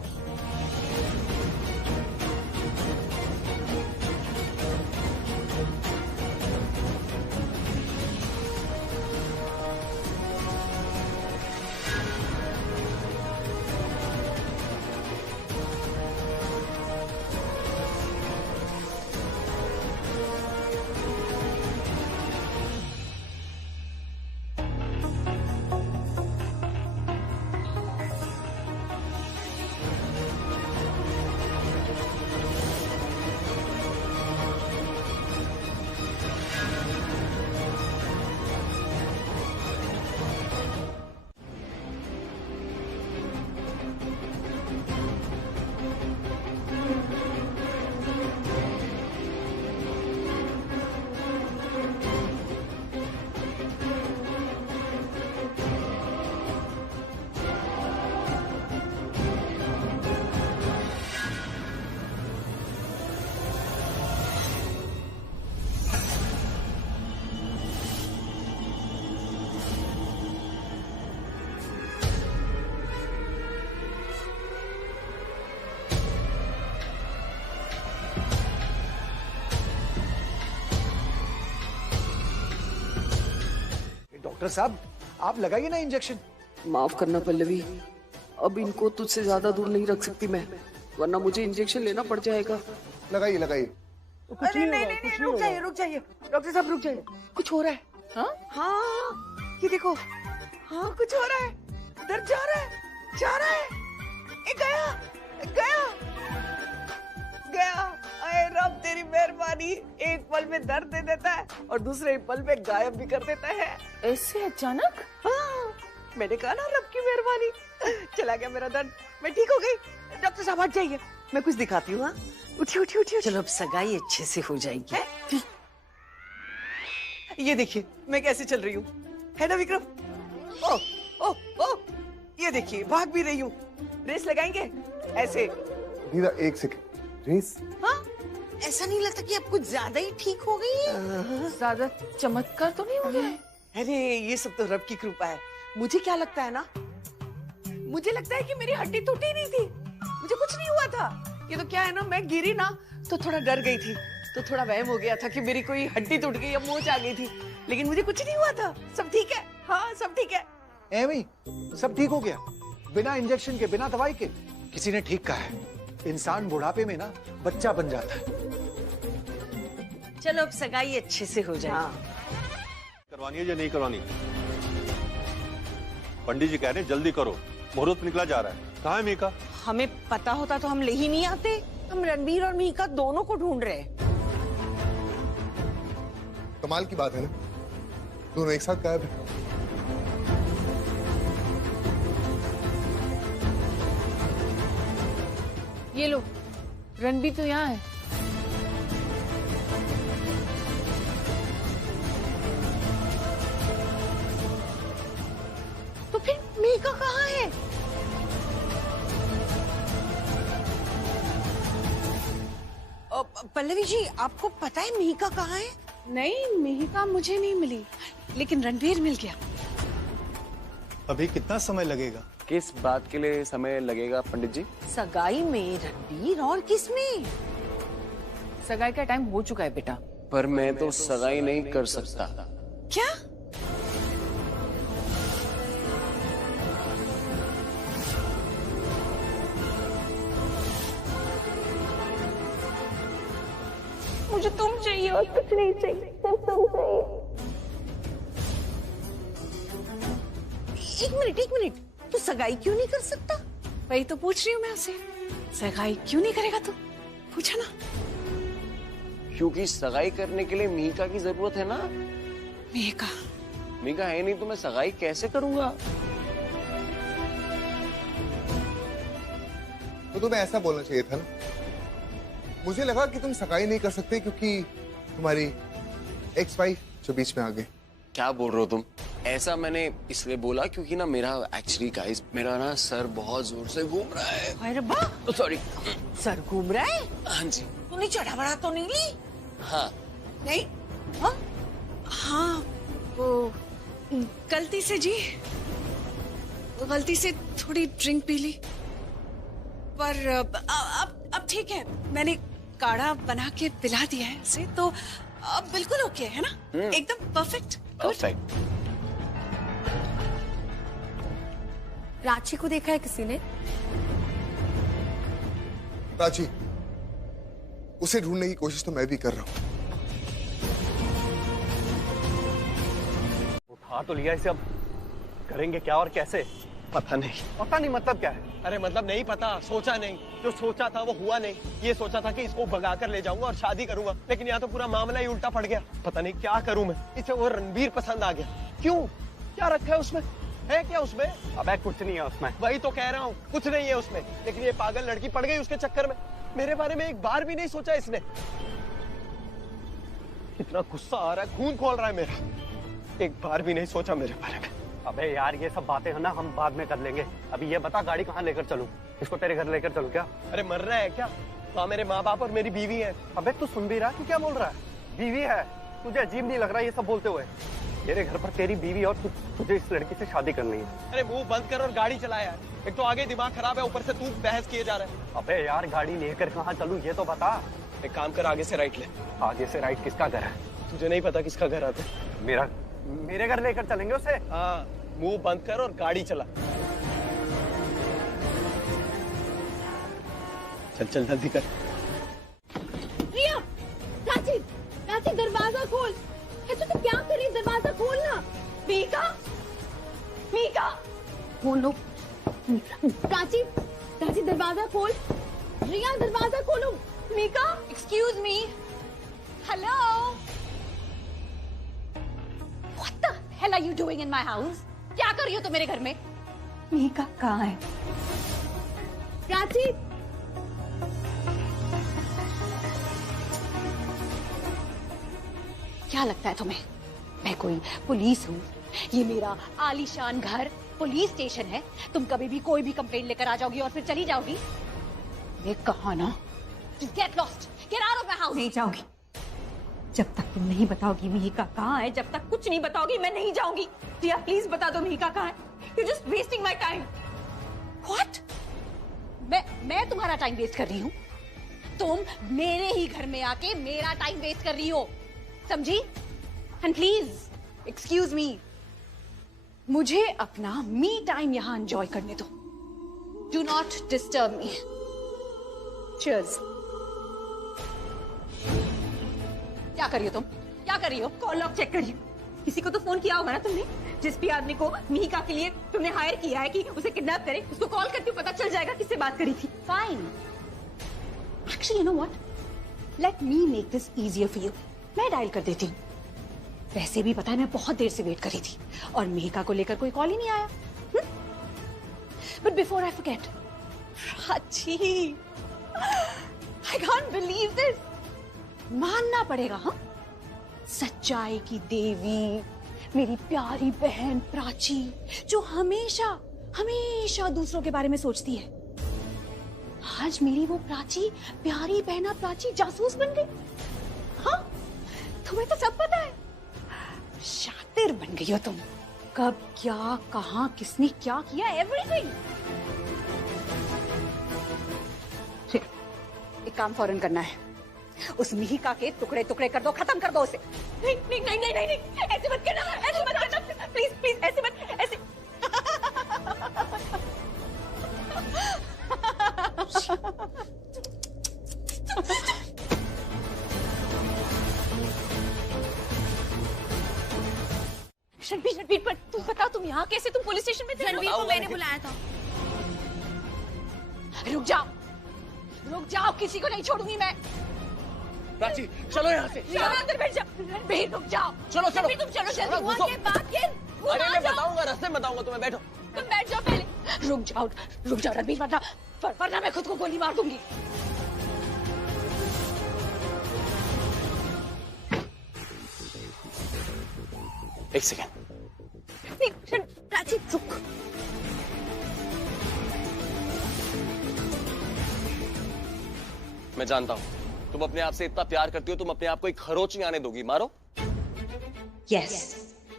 डॉक्टर साहब आप लगाइए ना इंजेक्शन। माफ करना पल्लवी, अब इनको तुझसे ज्यादा दूर नहीं रख सकती मैं, वरना मुझे इंजेक्शन लेना पड़ जाएगा। लगाइए लगाइए। अरे नहीं, रुक जाइए डॉक्टर साहब रुक जाइए। कुछ हो रहा है। हाँ ये देखो, हाँ कुछ हो रहा है, दर्द जा रहा है, ये गया। अरे रब तेरी मेहरबानी, एक पल में दर्द दे देता है और दूसरे पल में गायब भी कर देता है। ऐसे अचानक? हाँ मैंने कहा ना रब की मेहरबानी, चला गया मेरा दर्द, मैं ठीक हो गई। डॉक्टर साहब हट जाइए, मैं कुछ दिखाती हूँ। हाँ उठिए। चलो अब सगाई अच्छे से हो जाएगी। ये देखिए मैं कैसे चल रही हूँ, है ना विक्रम? ओ ये देखिए भाग भी रही हूँ। रेस लगाएंगे ऐसे? दीदा एक सेकंड, रेस? हाँ ऐसा नहीं लगता कि अब कुछ ज्यादा ही ठीक हो गई है? ज्यादा चमत्कार तो नहीं हो गया है? अरे ये सब तो रब की कृपा है। मुझे क्या लगता है ना, मुझे लगता है कि मेरी हड्डी टूटी नहीं थी, मुझे कुछ नहीं हुआ था। ये तो क्या है ना, मैं गिरी ना तो थोड़ा डर गई थी, तो थोड़ा वहम हो गया था कि मेरी कोई हड्डी टूट गई या मोच आ गई थी, लेकिन मुझे कुछ नहीं हुआ था। सब ठीक है, हाँ सब ठीक है। एमी सब ठीक हो गया, बिना इंजेक्शन के, बिना दवाई के। किसी ने ठीक कहा है, इंसान बुढ़ापे में ना बच्चा बन जाता है। चलो अब सगाई अच्छे से हो जाए। करवानी है या नहीं करवानी? पंडित जी कह रहे हैं जल्दी करो, मुहूर्त निकला जा रहा है। कहाँ है मीका? हमें पता होता तो हम ले ही नहीं आते। हम रणबीर और मीका दोनों को ढूंढ रहे हैं। कमाल की बात है ना, दोनों एक साथ गायब है। ये लो, रणबीर तो यहाँ है। तो फिर मीका कहाँ है? पल्लवी जी, आपको पता है मिहिका कहाँ है? नहीं, मिहिका मुझे नहीं मिली, लेकिन रणवीर मिल गया। अभी कितना समय लगेगा? किस बात के लिए समय लगेगा पंडित जी? सगाई में रणवीर, और किसमें? सगाई का टाइम हो चुका है बेटा। पर मैं तो सगाई नहीं कर सकता। क्या? मुझे तुम चाहिए और कुछ नहीं चाहिए, सिर्फ तुम चाहिए। एक मिनट, तू सगाई क्यों नहीं कर सकता? वही तो पूछ रही हूँ मैं उसे, सगाई क्यों नहीं करेगा तू? पूछा ना। क्योंकि सगाई करने के लिए मिहिका की जरूरत है ना। मिहिका है नहीं तो मैं सगाई कैसे करूंगा? तो तुम्हें ऐसा बोलना चाहिए था ना। मुझे लगा कि तुम सगाई नहीं कर सकते क्योंकि तुम्हारी एक्स वाइफ जो बीच में आ गई। क्या बोल रहे हो तुम? ऐसा मैंने इसलिए बोला क्योंकि ना मेरा एक्चुअली गाइस मेरा ना सर बहुत जोर से घूम रहा है। अरे वाह, सॉरी। सर घूम रहा है? हाँ जी। तूने चढ़ा बड़ा तो नहीं ली? हाँ। नहीं? हाँ? हाँ, वो गलती से जी, गलती से थोड़ी ड्रिंक पी ली, पर अब ठीक है। मैंने काढ़ा बना के पिला दिया है उसे, तो अब बिल्कुल ओके है ना, एकदम परफेक्ट। परफेक्ट। प्राची को देखा है किसी ने? प्राची, उसे ढूंढने की कोशिश तो मैं भी कर रहा हूँ। उठा तो लिया इसे, अब करेंगे क्या और कैसे? पता नहीं। पता नहीं मतलब क्या है? अरे मतलब नहीं पता, सोचा नहीं, जो सोचा था वो हुआ नहीं। ये सोचा था कि इसको भगा कर ले जाऊंगा और शादी करूंगा, लेकिन यहाँ तो पूरा मामला ही उल्टा पड़ गया। पता नहीं क्या करूं मैं। इसे वो रणवीर पसंद आ गया। क्यों? क्या रखा है उसमें? है क्या उसमें? अबे कुछ नहीं है उसमें। वही तो कह रहा हूँ, कुछ नहीं है उसमें, लेकिन ये पागल लड़की पड़ गई उसके चक्कर में। मेरे बारे में एक बार भी नहीं सोचा इसने। इतना गुस्सा आ रहा है, खून खोल रहा है मेरा। एक बार भी नहीं सोचा मेरे बारे में। अबे यार ये सब बातें है ना, हम बाद में कर लेंगे। अभी ये बता गाड़ी कहाँ लेकर चलूं? इसको तेरे घर लेकर चलूं क्या? अरे मर रहा है क्या? वहाँ मेरे माँ बाप और मेरी बीवी है। अबे तू सुन भी रहा है कि क्या बोल रहा है? बीवी है? तुझे अजीब नहीं लग रहा ये सब बोलते हुए? मेरे घर पर तेरी बीवी और तुझे इस लड़की से शादी करनी है। अरे मुंह बंद कर और गाड़ी चला यार। एक तो आगे दिमाग खराब है, ऊपर से तू बहस किए जा रहा है। अबे यार गाड़ी लेकर कहाँ चलूं ये तो बता। एक काम कर, आगे से राइट ले। आगे से राइट किसका घर है? तुझे नहीं पता किसका घर आता है? मेरा। मेरे घर लेकर चलेंगे उसे? हाँ, मुंह बंद कर और गाड़ी चला। चल चल जल्दी कर। रिया, प्राची, प्राची दरवाजा खोल। तो क्या कर रही है? दरवाजा खोलना। मीका, मीका, खोलो। प्राची, प्राची दरवाजा खोल। रिया दरवाजा खोलो। Mika, excuse me. Hello. What the hell are you doing in my house? क्या कर रही हो तुम मेरे घर में? मीका कहाँ है? प्राची, क्या लगता है तुम्हें मैं कोई पुलिस हूँ? ये मेरा आलीशान घर पुलिस स्टेशन है। तुम कभी भी कोई भी कंप्लेंट लेकर आ जाओगी और फिर चली जाओगी। ये कहा ना, get lost, get out of my house. नहीं जाओगी जब तक तुम नहीं बताओगी मिहिका कहाँ है। जब तक कुछ नहीं बताओगी मैं नहीं जाऊंगी। रिया प्लीज बता दो मिहिका कहाँ है। You're just wasting my time. What? मैं तुम्हारा टाइम वेस्ट कर रही हूँ? तुम मेरे ही घर में आके मेरा टाइम वेस्ट कर रही हो, समझी? एंड प्लीज एक्सक्यूज मी, मुझे अपना मी टाइम यहाँ एंजॉय करने दो। Do not disturb me. Cheers. क्या कर रही हो तुम? क्या कर रही हो? कॉल लॉग चेक कर रही हो। किसी को तो फोन किया होगा ना तुमने? जिस भी आदमी को मिहिका के लिए तुमने हायर किया है कि उसे किडनैप करे, उसको कॉल करके पता चल जाएगा किससे बात करी थी। Fine. Actually you know what, let me make this easier for you. मैं डायल कर देती हूँ। वैसे भी पता है मैं बहुत देर से वेट करी थी और मिहिका को लेकर कोई कॉल ही नहीं आया। But before I forget, Prachi, I can't believe this. मानना पड़ेगा, हाँ? सच्चाई की देवी, मेरी प्यारी बहन प्राची, जो हमेशा हमेशा दूसरों के बारे में सोचती है। आज मेरी वो प्राची, प्यारी बहना प्राची जासूस बन गई। हाँ, तुम्हें तो सब पता है। शातिर बन गई हो तुम। कब, क्या, कहाँ, किसने क्या किया, एवरीथिंग। एक काम फौरन करना है, उस मिहिका के टुकड़े टुकड़े कर दो, खत्म कर दो उसे। नहीं नहीं नहीं नहीं नहीं, नहीं। ऐसे मत करना, ऐसे मत करना, प्लीज प्लीज, ऐसे मत, ऐसे। रणबीर, पर तुम बताओ, तुम यहाँ कैसे? तुम पुलिस स्टेशन में थे। रणबीर को मैंने बुलाया था। रुक जाओ, रुक जाओ, किसी को नहीं छोड़ूंगी मैं। प्राची चलो यहाँ से। चलो अंदर बैठ जाओ। रणबीर रुक जाओ। चलो चलो। तुम चलो जल्दी। हुआ ये बात ये। अरे मैं बताऊंगा, रास्ते में बताऊंगा तुम्हें, बैठो। तुम बैठ जाओ पहले। रुक जाओ रणबीर, वरना मैं खुद को गोली मार दूंगी। एक सेकेंड। प्राची रुक। मैं जानता हूं तुम अपने आप से इतना प्यार करती हो, तुम अपने आप को एक खरोच नहीं आने दोगी। मारो। यस,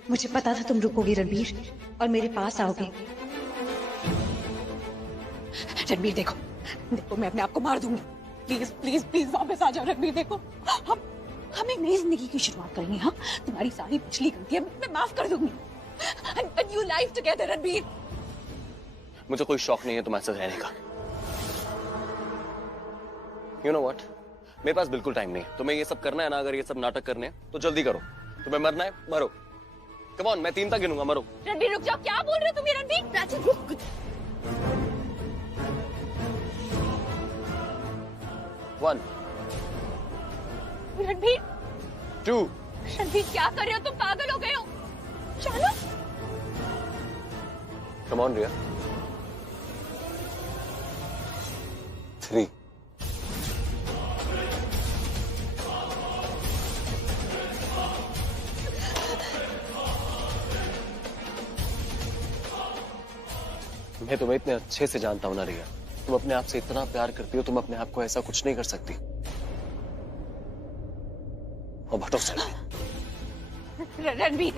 मुझे पता था तुम रुकोगी रणबीर और मेरे पास आओगे। रणबीर देखो, मैं अपने आप को मार दूंगी। प्लीज प्लीज प्लीज वापस आ जाओ रणबीर। देखो, हम एक नई जिंदगी की शुरुआत करेंगे। हाँ, तुम्हारी सारी पिछली गलतियां मैं माफ कर दूंगी। A new life together, Ranbir. मुझे कोई शौक नहीं है तुम्हारे साथ रहने का। You know what? मेरे पास बिल्कुल टाइम नहीं है। तुम्हें ये सब करना है ना, अगर ये सब नाटक करने हैं तो जल्दी करो। तुम्हें मरना है, मरो। Come on, मैं 3 तक गिनूंगा, मरो। रणबीर रुक जाओ, क्या बोल रहे हो तुम? ये रणबीर, प्राची रुक। 1 रणबीर 2 रणबीर क्या कर रहे हो तुम? पागल हो गए हो? चलो। Come on, Riya. 3 मैं तुम्हें इतने अच्छे से जानता हूं ना रिया, तुम अपने आप से इतना प्यार करती हो, तुम अपने आप को ऐसा कुछ नहीं कर सकती। और भटो से रणबीर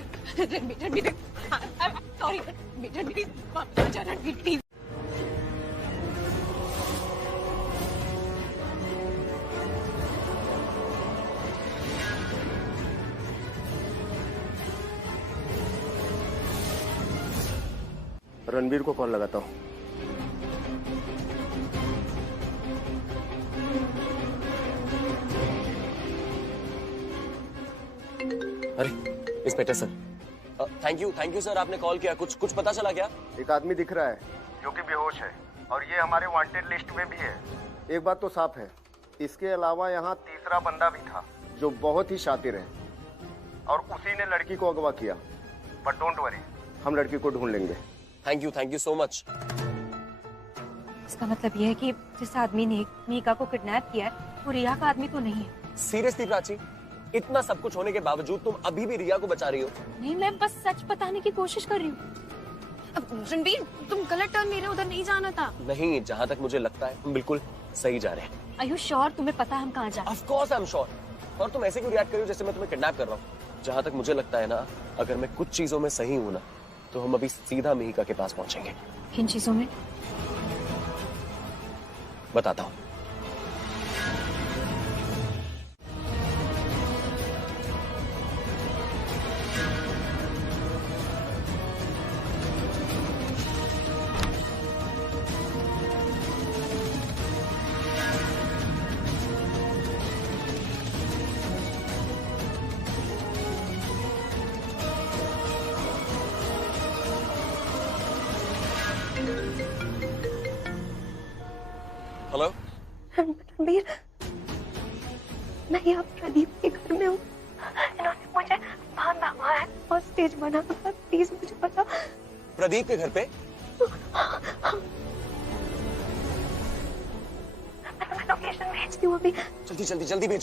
सॉरी रणबीर प्लीज। रणबीर को कॉल लगाता हूँ। अरे inspector sir, thank you sir, आपने कॉल किया। कुछ पता चला क्या? एक आदमी दिख रहा है जो कि बेहोश है और ये हमारे वांटेड लिस्ट में भी है। एक बात तो साफ है, इसके अलावा यहाँ तीसरा बंदा भी था जो बहुत ही शातिर है और उसी ने लड़की को अगवा किया। बट डोंट वरी, हम लड़की को ढूंढ लेंगे। Thank you so much. इसका मतलब यह है कि जिस आदमी ने मीका को किडनैप किया है वो रिया का आदमी तो नहीं है। सीरियसली प्राची, इतना सब कुछ होने के बावजूद तुम अभी भी रिया को बचा रही हो? नहीं, मैं बस सच बताने की कोशिश कर रही हूँ। रणबीर, तुम गलत टर्न मेरे उधर नहीं जाना था। नहीं, जहाँ तक मुझे लगता है हम बिल्कुल सही जा रहे हैं। Are you sure? तुम्हें पता है हम कहाँ जा रहे हैं? Of course I'm sure। और तुम ऐसे क्यों रिएक्ट कर रही हो जैसे मैं तुम्हें किडनैप कर रहा हूँ? जहाँ तक मुझे लगता है ना, अगर मैं कुछ चीजों में सही हूँ ना, तो हम अभी सीधा मिहिका के पास पहुंचेंगे। किन चीजों में? बताता हूँ। हेलो रणबीर, मैं यहाँ प्रदीप के घर में हूँ। इन्होंने मुझे बांधा हुआ है और स्टेज बना हुआ है। प्लीज मुझे बता। प्रदीप के घर पे? मैं लोकेशन भेजती हूँ अभी।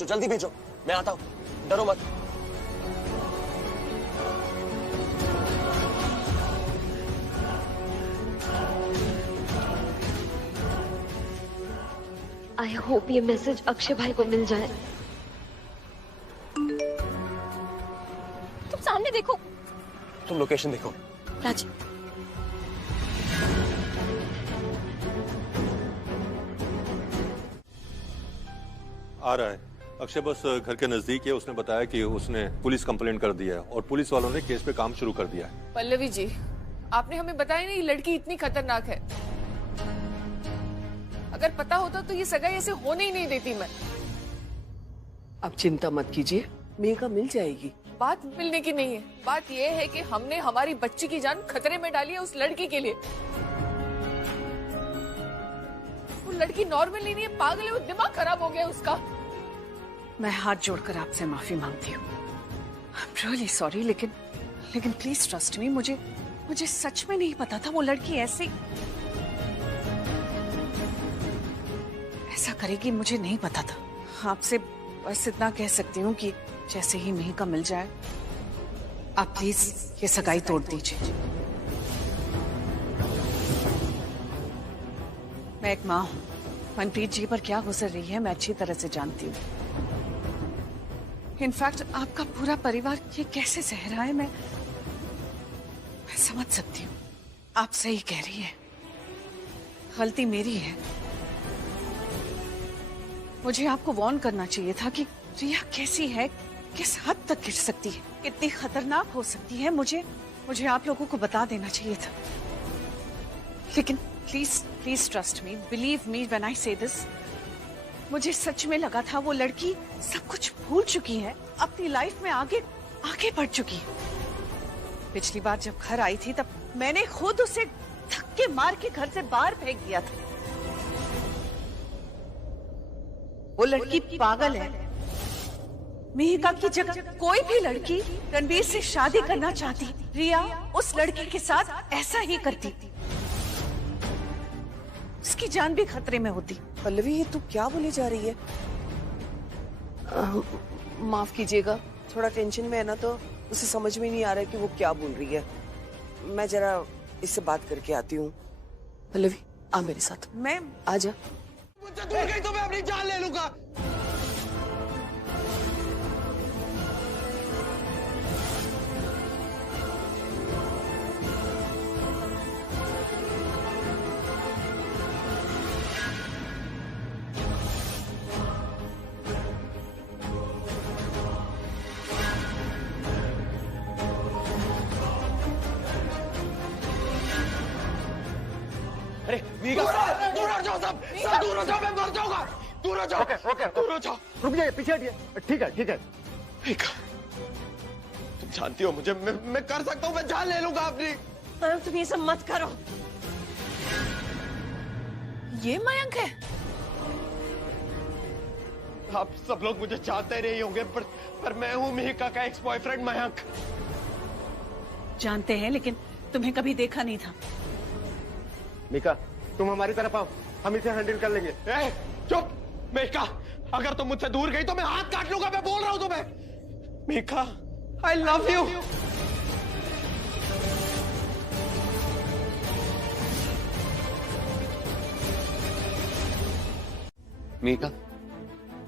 जल्दी भेजो, मैं आता हूँ, डरो मत। आई होप ये मैसेज अक्षय भाई को मिल जाए। तुम सामने देखो। तुम लोकेशन देखो। राजी, आ रहा है। अक्षय बस घर के नजदीक है। उसने बताया कि उसने पुलिस कंप्लेंट कर दिया है और पुलिस वालों ने केस पे काम शुरू कर दिया है। पल्लवी जी, आपने हमें बताया नहीं, लड़की इतनी खतरनाक है। अगर पता होता तो ये सगाई ऐसे होने ही नहीं देती मैं। अब चिंता मत कीजिए, मेघा मिल जाएगी। बात मिलने की नहीं है, बात ये है कि हमने हमारी बच्ची की जान खतरे में डाली है उस लड़की के लिए। वो लड़की नॉर्मल नहीं है, पागल है, वो दिमाग खराब हो गया उसका। मैं हाथ जोड़कर आपसे माफी मांगती हूँ। I'm really sorry, लेकिन प्लीज ट्रस्ट मी, मुझे सच में नहीं पता था वो लड़की ऐसा करेगी। मुझे नहीं पता था। आपसे बस इतना कह सकती हूँ कि जैसे ही मेघा मिल जाए आप प्लीज ये सगाई तोड़ दीजिए। मैं एक माँ हूँ, मनप्रीत जी पर क्या गुजर रही है मैं अच्छी तरह से जानती हूँ। इनफैक्ट आपका पूरा परिवार ये कैसे सह रहा है मैं समझ सकती हूँ। आप सही कह रही है, गलती मेरी है। मुझे आपको वार्न करना चाहिए था कि रिया कैसी है, किस हद तक गिर सकती है, कितनी खतरनाक हो सकती है। मुझे आप लोगों को बता देना चाहिए था। लेकिन please trust me, believe me when I से दिस। मुझे सच में लगा था वो लड़की सब कुछ भूल चुकी है, अपनी लाइफ में आगे बढ़ चुकी है। पिछली बार जब घर आई थी तब मैंने खुद उसे धक्के मार के घर से बाहर फेंक दिया था। वो लड़की पागल है। मेघा की जगह कोई भी लड़की रणवीर से शादी करना चाहती, रिया उस लड़की के साथ ऐसा ही करती। उसकी जान भी खतरे में होती। पल्लवी, ये तू क्या बोले जा रही है? माफ कीजिएगा, थोड़ा टेंशन में है ना, तो उसे समझ में नहीं आ रहा है कि वो क्या बोल रही है। मैं जरा इससे बात करके आती हूँ। पल्लवी, आ मेरे साथ। मैं आजा। मुझसे दूर गई तो मैं अपनी जान ले लूंगा। अरे दूर हो जाओ, सब दूर हो जाओ, मैं मर जाऊंगा। दूर हो जाओ। ओके, दूर हो जाओ। रुक जाइए, पीछे हटिए। ठीक है। तुम जानती हो मुझे, मैं कर सकता हूँ, मैं जान ले लूंगा अपनी। तुम ये सब मत करो। ये मयंक है? आप सब लोग मुझे जानते नहीं होंगे, पर मैं हूँ मेघा का एक्स बॉयफ्रेंड मयंक। जानते हैं, लेकिन तुम्हें कभी देखा नहीं था। मीका, तुम हमारी तरफ आओ, हम इसे हैंडल कर लेंगे। चुप मेघा, अगर तुम मुझसे दूर गई तो मैं हाथ काट लूंगा, मैं बोल रहा हूं तुम्हें। Megha, I love you.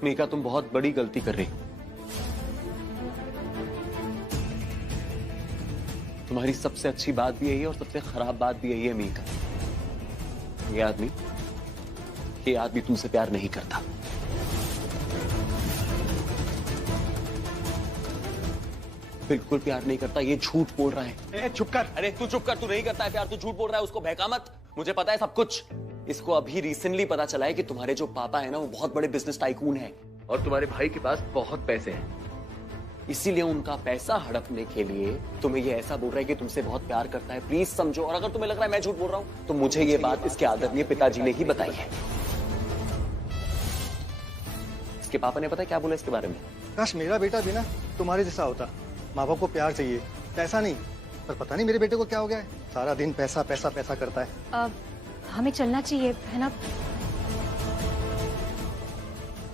Mika, तुम बहुत बड़ी गलती कर रही। तुम्हारी सबसे अच्छी बात भी यही है और सबसे खराब बात भी यही है मीका। ये आदमी तुमसे प्यार नहीं करता। बिल्कुल प्यार नहीं करता, ये झूठ बोल रहा है। चुप कर। अरे तू चुप कर, तू नहीं करता है प्यार, तू झूठ बोल रहा है, उसको बहका मत। मुझे पता है सब कुछ। इसको अभी रिसेंटली पता चला है कि तुम्हारे जो पापा है ना, वो बहुत बड़े बिजनेस टाइकून है और तुम्हारे भाई के पास बहुत पैसे हैं। इसीलिए उनका पैसा हड़पने के लिए तुम्हें ये ऐसा बोल रहा है कि तुमसे बहुत प्यार करता है। प्लीज समझो, और अगर तुम्हें लग रहा है मैं झूठ बोल रहा हूं तो मुझे ये बात इसके आदरणीय पिताजी ने ही बताई है। इसके पापा ने पता है क्या बोला इसके बारे में? काश मेरा बेटा भी ना तुम्हारे जैसा होता। माँ बाप को प्यार चाहिए, पैसा नहीं। पर पता नहीं मेरे बेटे को क्या हो गया है, सारा दिन पैसा पैसा पैसा करता है। हमें चलना चाहिए, है ना?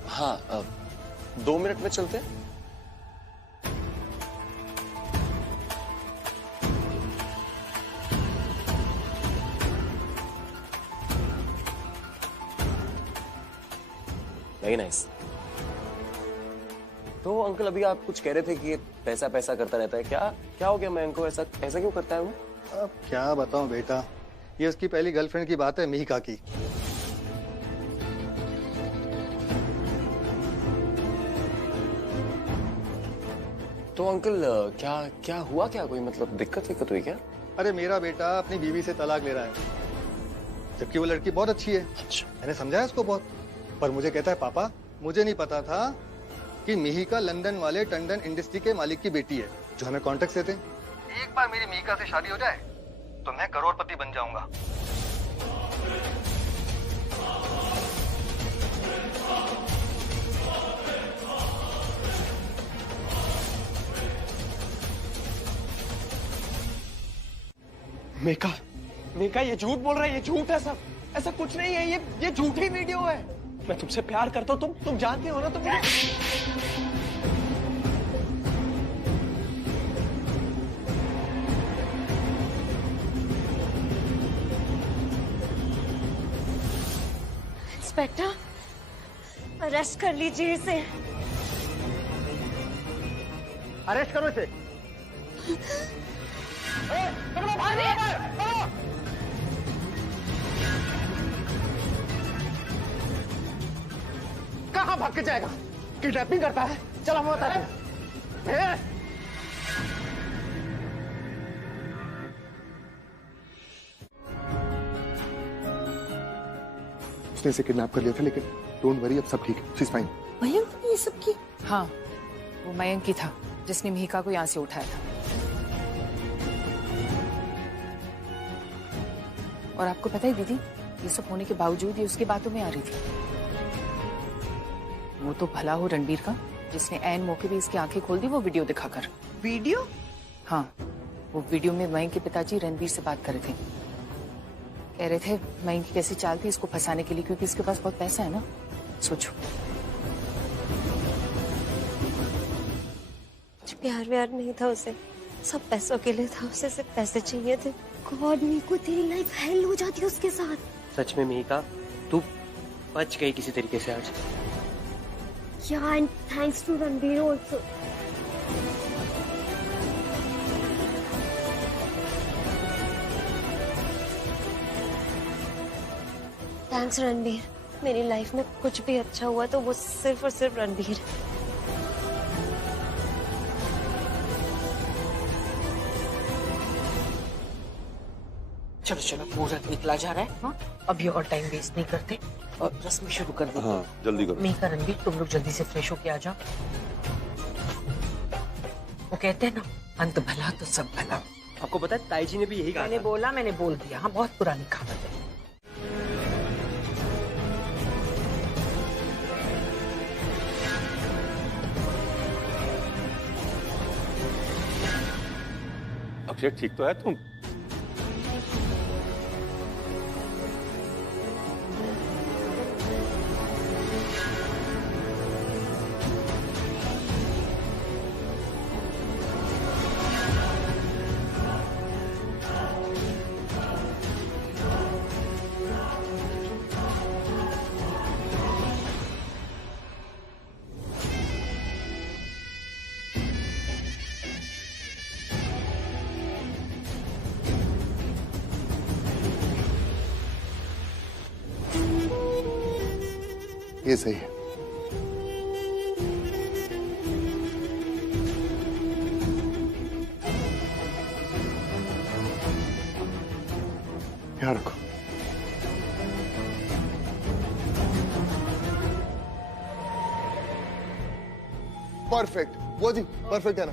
हाँ, 2 मिनट में चलते हैं। Very nice. तो अंकल अभी आप कुछ कह रहे थे कि ये पैसा पैसा करता रहता है, क्या हो गया मयंक को? ऐसा क्यों करता है वो? अब क्या बताऊं बेटा, ये उसकी पहली गर्लफ्रेंड की बात है, मिहिका की। तो अंकल क्या हुआ? क्या कोई मतलब दिक्कत हुई क्या? अरे मेरा बेटा अपनी बीवी से तलाक ले रहा है, जबकि वो लड़की बहुत अच्छी है। अच्छा। मैंने समझाया उसको बहुत, पर मुझे कहता है पापा मुझे नहीं पता था कि मिहिका लंदन वाले टंडन इंडस्ट्री के मालिक की बेटी है, जो हमें कॉन्ट्रैक्ट देते हैं। एक बार मेरी मिहिका से शादी हो जाए तो मैं करोड़पति बन जाऊंगा। मेका ये झूठ बोल रहा है, ये झूठ है सब, ऐसा कुछ नहीं है, ये झूठी वीडियो है। मैं तुमसे प्यार करता हूँ, तुम जानते हो ना। तुम इंस्पेक्टर, अरेस्ट कर लीजिए इसे। अरेस्ट करो इसे। कहाँ भाग के जाएगा? किडनैपिंग करता है? चला मैं बता रहा। उसने इसे किडनैप कर लिया था, लेकिन डोंट वरी, अब सब ठीक है, शी इज फाइन। मयंक ने ये सब की? हाँ, वो मयंक ही था जिसने मिहिका को यहाँ से उठाया था। और आपको पता है दीदी, ये सब होने के बावजूद ये उसकी बातों में आ रही थी। वो तो भला हो रणबीर का, जिसने ऐन मौके पे इसकी आंखें खोल दी वो वीडियो दिखाकर। वीडियो? हाँ, वो वीडियो में मयंक के पिताजी रणबीर से बात कर रहे थे। कह रहे थे मयंक की कैसी चाल थी इसको फंसाने के लिए, क्योंकि इसके पास बहुत पैसा है ना। सोचो। प्यार व्यार नहीं था उसे, सब पैसों के लिए था, उसे सिर्फ पैसे चाहिए थे। गॉड, मीको तेरी लाइफ हेल हो जाती है उसके साथ। सच में मिहिका, तू बच गई किसी तरीके से आज। Yeah, and thanks to Ranbir also. Thanks Ranbir, मेरी लाइफ में कुछ भी अच्छा हुआ तो वो सिर्फ और सिर्फ रणबीर। चलो चलो, मुहूर्त निकला जा रहा है। हाँ? अभी और टाइम वेस्ट नहीं करते और रस्म शुरू कर देते। हाँ, जल्दी करो। मिहिका, रणबीर, तुम लोग जल्दी से फ्रेश होके आ जाओ। वो कहते हैं ना, अंत भला तो सब भला। आपको पता है ताई जी ने भी यही कहा। मैंने बोल दिया। हाँ, बहुत पुरानी कहावत है। अक्षय ठीक तो है तुम? ये सही है। यहाँ रखो। परफेक्ट बुआ जी, परफेक्ट है ना?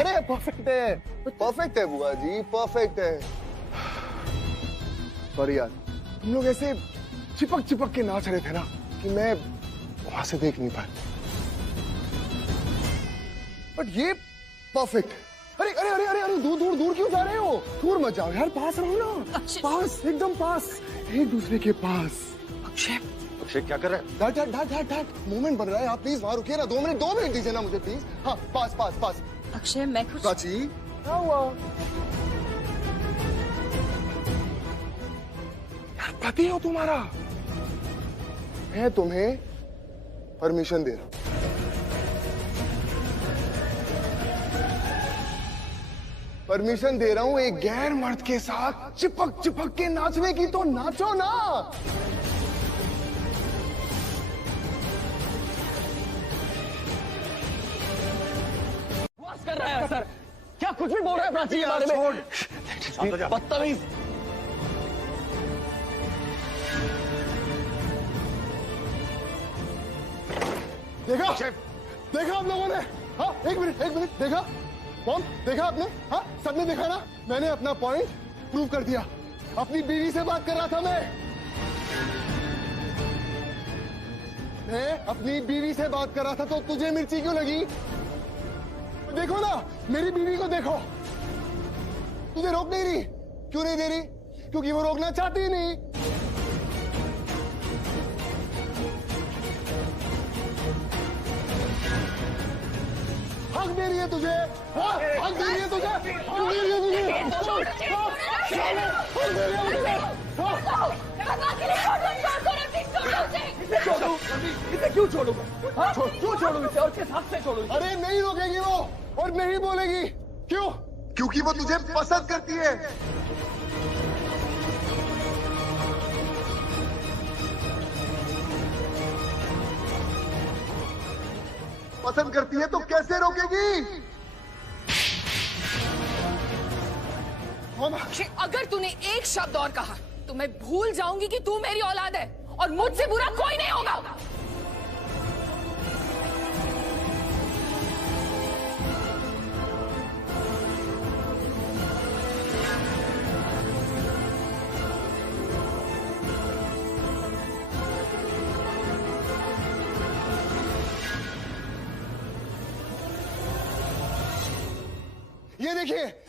अरे परफेक्ट है, परफेक्ट है बुआ जी, परफेक्ट है। सॉरी यार, तुम लोग ऐसे चिपक चिपक के नाच रहे थे ना कि मैं वहां से देख नहीं पाया, बट ये परफेक्ट। अरे अरे अरे अरे अरे, दूर दूर दूर क्यों जा रहे हो? दूर मत जाओ यार, पास रहो ना। पास, एकदम पास, एक दूसरे के पास। अक्षय, अक्षय क्या कर रहा है? ढाट मूवमेंट बन रहा है। आप प्लीज वहां रुकिए ना, 2 मिनट दीजिए ना मुझे प्लीज। हाँ, पास पास पास। अक्षय, मैं कुछ प्राची, क्या हुआ? पति हो तुम्हारा? मैं तुम्हें परमिशन दे रहा हूं। परमिशन दे रहा हूं एक गैर मर्द के साथ चिपक चिपक के नाचने की, तो नाचो ना। कर रहा है सर, क्या कुछ भी बोल रहा है प्राची के बारे में? बदतमीज। देखा देखा आप लोगों ने? हाँ, एक मिनट देखा मॉम, देखा आपने? हाँ, सबने देखा ना? मैंने अपना पॉइंट प्रूव कर दिया। अपनी बीवी से बात कर रहा था मैं अपनी बीवी से बात कर रहा था, तो तुझे मिर्ची क्यों लगी? देखो ना, मेरी बीवी को देखो। तुझे रोक नहीं रही। क्यों नहीं दे रही? क्योंकि वो रोकना चाहती ही नहीं। हक दे रही है तुझे। हाँ, हक दे रही है तुझे। हक दे रही है तुझे। इसे क्यों छोड़ूंगा? क्यों छोड़ू इसे और किस हक से छोड़ू? अरे नहीं रोकेगी वो और नहीं बोलेगी। क्यों? क्योंकि वो तुझे पसंद करती है। पसंद करती है तो कैसे रोकेगी? अगर तूने एक शब्द और कहा तो मैं भूल जाऊंगी कि तू मेरी औलाद है और मुझसे बुरा कोई नहीं होगा।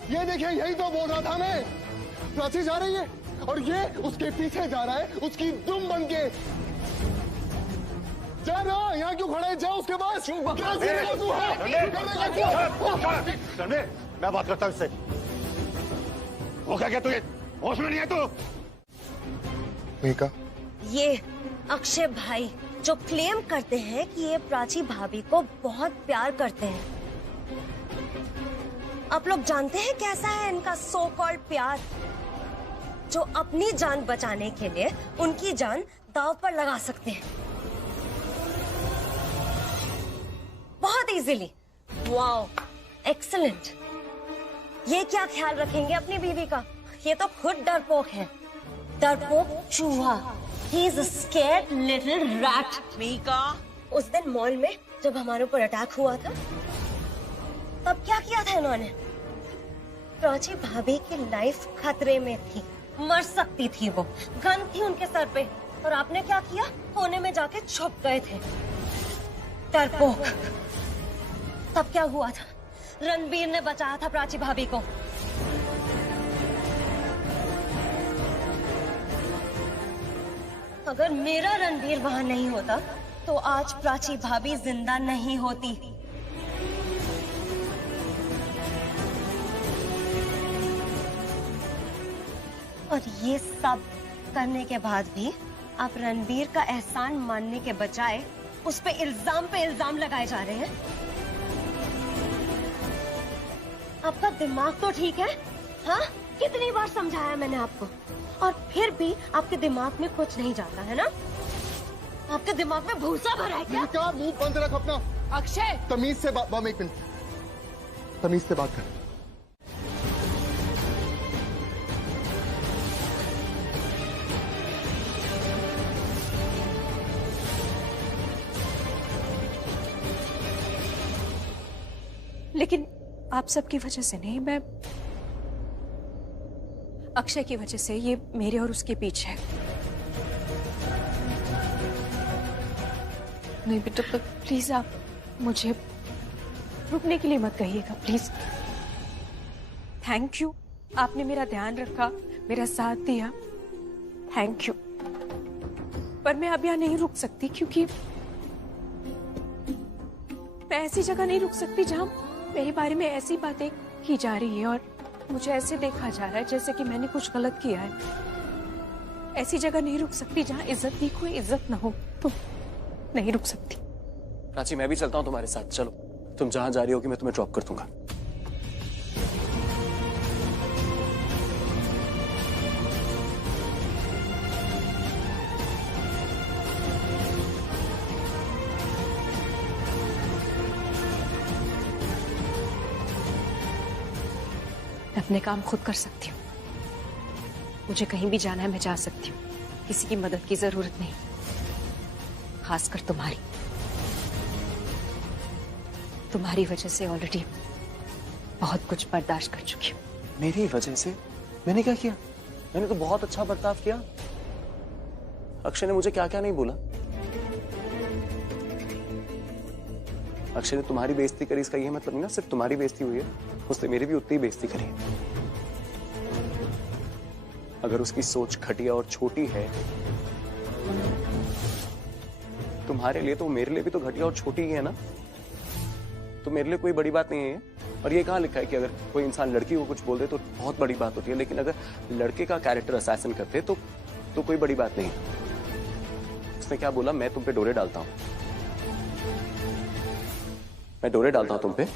ये देखिए यही तो बोल रहा था मैं। प्राची जा रही है और ये उसके पीछे जा रहा है, उसकी दुम बन के। जा ना, यहाँ क्यों खड़ा है? जा उसके पास। मैं बात करता हूँ इससे। वो क्या तुझे होश में नहीं है तू? मीका, ये अक्षय भाई जो क्लेम करते हैं कि ये प्राची भाभी को बहुत प्यार करते हैं, आप लोग जानते हैं कैसा है इनका सो कॉल्ड प्यार, जो अपनी जान बचाने के लिए उनकी जान दांव पर लगा सकते हैं बहुत इजीली। Wow, excellent. ये क्या ख्याल रखेंगे अपनी बीवी का? ये तो खुद डरपोक है, डरपोक चूहा। He is a scared little rat. Mika, उस दिन मॉल में जब हमारे ऊपर अटैक हुआ था, तब क्या किया था इन्होंने? प्राची भाभी की लाइफ खतरे में थी, मर सकती थी वो, गन थी उनके सर पे, और आपने क्या किया? कोने में जाके छुप गए थे, डरपोक। तब क्या हुआ था? रणबीर ने बचाया था प्राची भाभी को। अगर मेरा रणबीर वहां नहीं होता तो आज प्राची भाभी जिंदा नहीं होती। और ये सब करने के बाद भी आप रणबीर का एहसान मानने के बजाय उस पे इल्जाम लगाए जा रहे हैं। आपका दिमाग तो ठीक है? हाँ, कितनी बार समझाया मैंने आपको, और फिर भी आपके दिमाग में कुछ नहीं जाता है ना? आपके दिमाग में भूसा भरा है क्या? क्या मुंह बंद रख अपना। अक्षय, तमीज से बात, एक मिनट, तमीज से बात कर। लेकिन आप सबकी वजह से नहीं, मैं अक्षय की वजह से। ये मेरे और उसके पीछे है। नहीं बेटा, प्लीज आप मुझे रुकने के लिए मत कहिएगा, प्लीज। थैंक यू, आपने मेरा ध्यान रखा, मेरा साथ दिया, थैंक यू। पर मैं अब यहाँ नहीं रुक सकती, क्योंकि मैं ऐसी जगह नहीं रुक सकती जहां मेरे बारे में ऐसी बातें की जा रही है और मुझे ऐसे देखा जा रहा है जैसे कि मैंने कुछ गलत किया है। ऐसी जगह नहीं रुक सकती जहां इज्जत की कोई इज्जत ना हो, तो नहीं रुक सकती। प्राची मैं भी चलता हूँ तुम्हारे साथ, चलो तुम जहां जा रही होगी मैं तुम्हें ड्रॉप कर दूंगा। मैं अपने काम खुद कर सकती हूँ। मुझे कहीं भी जाना है मैं जा सकती हूँ, किसी की मदद की जरूरत नहीं, खासकर तुम्हारी। तुम्हारी वजह से ऑलरेडी बहुत कुछ बर्दाश्त कर चुकी हूँ। मेरी वजह से? मैंने क्या किया? मैंने तो बहुत अच्छा बर्ताव किया। अक्षय ने मुझे क्या क्या नहीं बोला। अक्षय ने तुम्हारी बेइज्जती करी, इसका ये मतलब नहीं ना सिर्फ तुम्हारी बेइज्जती हुई है, उसने मेरी भी उतनी बेइज्जती करी है। अगर उसकी सोच घटिया और छोटी है तुम्हारे लिए, तो मेरे लिए भी तो घटिया और छोटी ही है ना। तो मेरे लिए कोई बड़ी बात नहीं है। और ये कहाँ लिखा है कि अगर कोई इंसान लड़की को कुछ बोल दे तो बहुत बड़ी बात होती है, लेकिन अगर लड़के का कैरेक्टर असैसिन करते तो कोई बड़ी बात नहीं। उसने क्या बोला? मैं तुम पे डोरे डालता हूं, मैं डोरे डालता हूं तुम पे।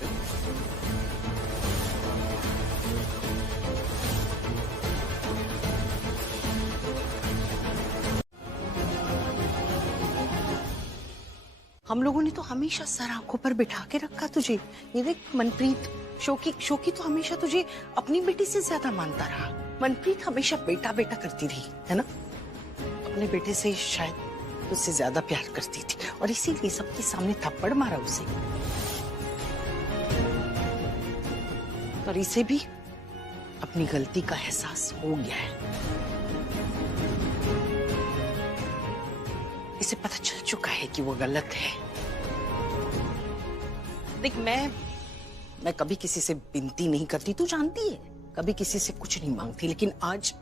हम लोगों ने तो हमेशा सर आंखों पर बिठा के रखा तुझे। ये देख मनप्रीत, शोकी तो हमेशा तुझे अपनी बेटी से ज्यादा मानता रहा। मनप्रीत हमेशा बेटा बेटा करती रही है ना, अपने बेटे से शायद तुझसे ज्यादा प्यार करती थी और इसीलिए सबके सामने थप्पड़ मारा उसे। और इसे भी अपनी गलती का एहसास हो गया है। इसे पता चल चुका है कि वो गलत है। देख मैं कभी किसी से विनती नहीं करती, तू जानती है, कभी किसी से कुछ नहीं मांगती, लेकिन आज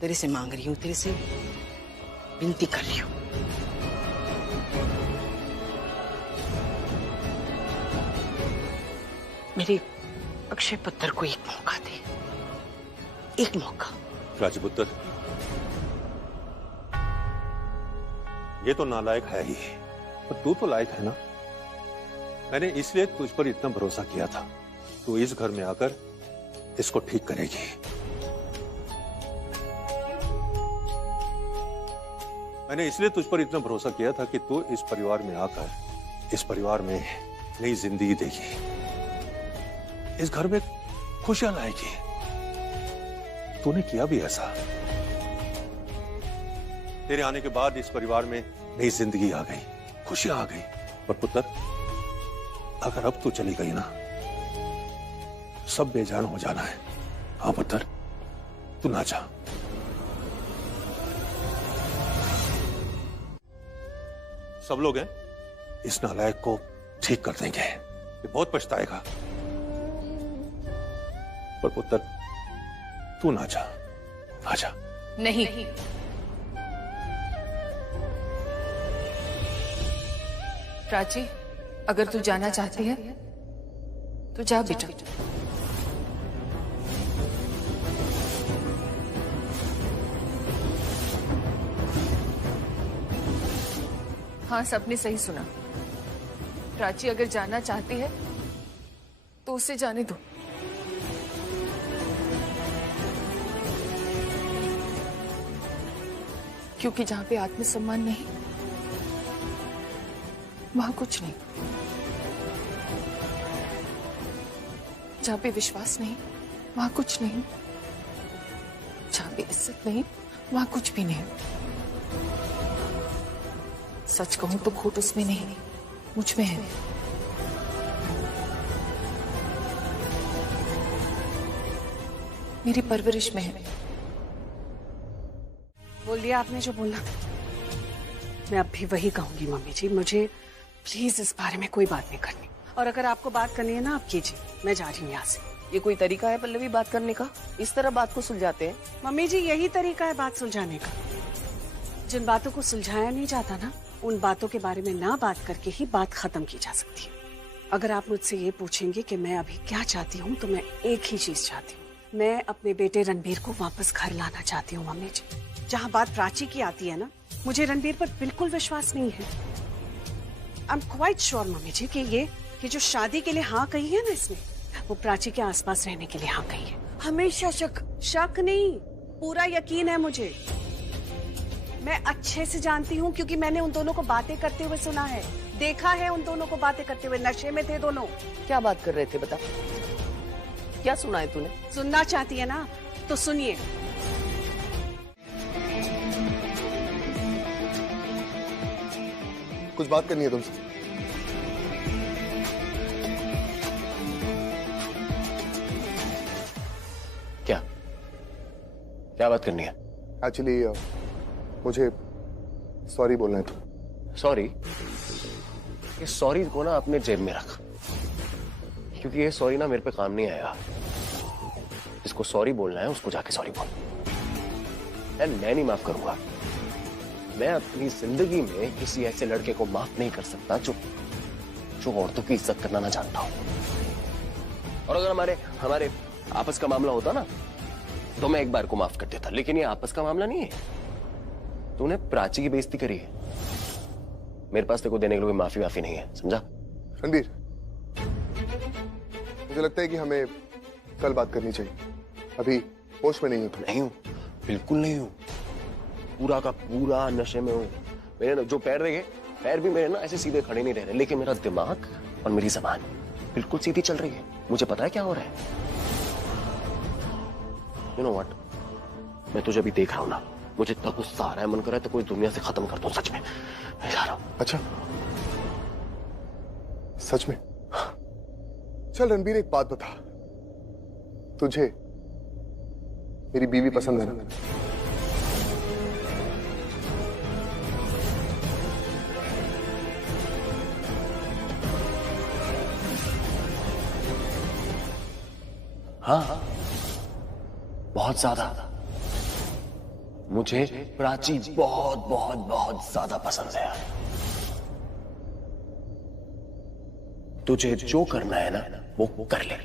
तेरे से मांग रही हूं, तेरे से विनती कर रही हूं। मेरे अक्षय पुत्र को एक मौका दे, एक मौका। राजपुत्र, ये तो नालायक है ही, पर तू तो लायक है ना। मैंने इसलिए तुझ पर इतना भरोसा किया था, तू इस घर में आकर इसको ठीक करेगी। मैंने इसलिए तुझ पर इतना भरोसा किया था कि तू इस परिवार में आकर इस परिवार में नई जिंदगी देगी, इस घर में खुशियां लाएगी। तूने किया भी ऐसा। तेरे आने के बाद इस परिवार में नई जिंदगी आ गई, खुशियां आ गई। पर पुत्र, अगर अब तू चली गई ना, सब बेजान हो जाना है। हाँ पुत्र, तू ना जा। सब लोग हैं, इस नालायक को ठीक कर देंगे, ये बहुत पछताएगा। पर पुत्र, तू ना जा, आ जा। नहीं, प्राची, अगर तू जाना चाहती है तो जा बेटा। हाँ, सबने सही सुना। प्राची अगर जाना चाहती है तो उसे जाने दो। क्योंकि जहां पे आत्मसम्मान नहीं, वहां कुछ नहीं। जहां पे विश्वास नहीं, वहां कुछ नहीं। जहां पे इज्जत नहीं, वहां कुछ भी नहीं। सच कहूं तो खोट उसमें नहीं, मुझ में है। मेरी परवरिश में है। बोल दिया आपने जो बोलना। मैं अब भी वही कहूंगी मम्मी जी, मुझे प्लीज इस बारे में कोई बात नहीं करनी। और अगर आपको बात करनी है ना, आप कीजिए, मैं जा रही हूँ यहाँ से। ये कोई तरीका है पल्लवी बात करने का? इस तरह बात को सुलझाते हैं? मम्मी जी, यही तरीका है बात सुलझाने का। जिन बातों को सुलझाया नहीं जाता ना, उन बातों के बारे में ना बात करके ही बात खत्म की जा सकती है। अगर आप मुझसे ये पूछेंगे कि मैं अभी क्या चाहती हूँ, तो मैं एक ही चीज चाहती हूँ। मैं अपने बेटे रणबीर को वापस घर लाना चाहती हूँ मम्मी जी। जहाँ बात प्राची की आती है ना, मुझे रणबीर पर बिल्कुल विश्वास नहीं है। I am quite sure mummy ji कि ये जो शादी के लिए हाँ कही है ना इसने, वो प्राची के आसपास रहने के लिए हाँ कही है। हमेशा शक नहीं, पूरा यकीन है मुझे। मैं अच्छे से जानती हूँ क्योंकि मैंने उन दोनों को बातें करते हुए सुना है, देखा है उन दोनों को बातें करते हुए। नशे में थे दोनों। क्या बात कर रहे थे बता, क्या सुना है तूने? सुनना चाहती है ना तो सुनिए। कुछ बात करनी है तुमसे। क्या बात करनी है? एक्चुअली मुझे सॉरी बोलना है तुम। सॉरी? ये सॉरी को ना अपने जेब में रख, क्योंकि ये सॉरी ना मेरे पे काम नहीं आएगा। जिसको सॉरी बोलना है उसको जाके सॉरी बोल। मैं नहीं माफ करूंगा। मैं अपनी जिंदगी में किसी ऐसे लड़के को माफ नहीं कर सकता जो औरतों की इज्जत करना ना जानता हो। और अगर हमारे आपस का मामला होता ना तो मैं एक बार को माफ कर देता, लेकिन ये आपस का मामला नहीं है। तूने प्राची की बेइज्जती करी है, मेरे पास तेरे को देने के लिए माफी नहीं है, समझा? रणबीर, मुझे लगता है कि हमें कल बात करनी चाहिए। अभी होश में नहीं हूं। नहीं हूं, बिल्कुल नहीं हूं। पूरा का पूरा नशे में हूं। मेरे जो पैर भी मेरे ना ऐसे सीधे खड़े नहीं रह रहे, लेकिन मेरा दिमाग और मेरी जबान बिल्कुल सीधी चल रही है। मुझे पता है क्या हो रहा है। You know what? मैं तुझे भी देख रहा हूं ना, मुझे इतना गुस्सा आ रहा है, मन कर रहा है तो कोई दुनिया से खत्म कर दूं। सच में मैं जा रहा हूं। अच्छा, सच में? चल रणबीर, एक बात बता, तुझे मेरी बीवी पसंद है ना? हाँ, बहुत ज्यादा। मुझे प्राची बहुत बहुत बहुत ज्यादा पसंद है। तुझे जो करना है ना वो कर ले।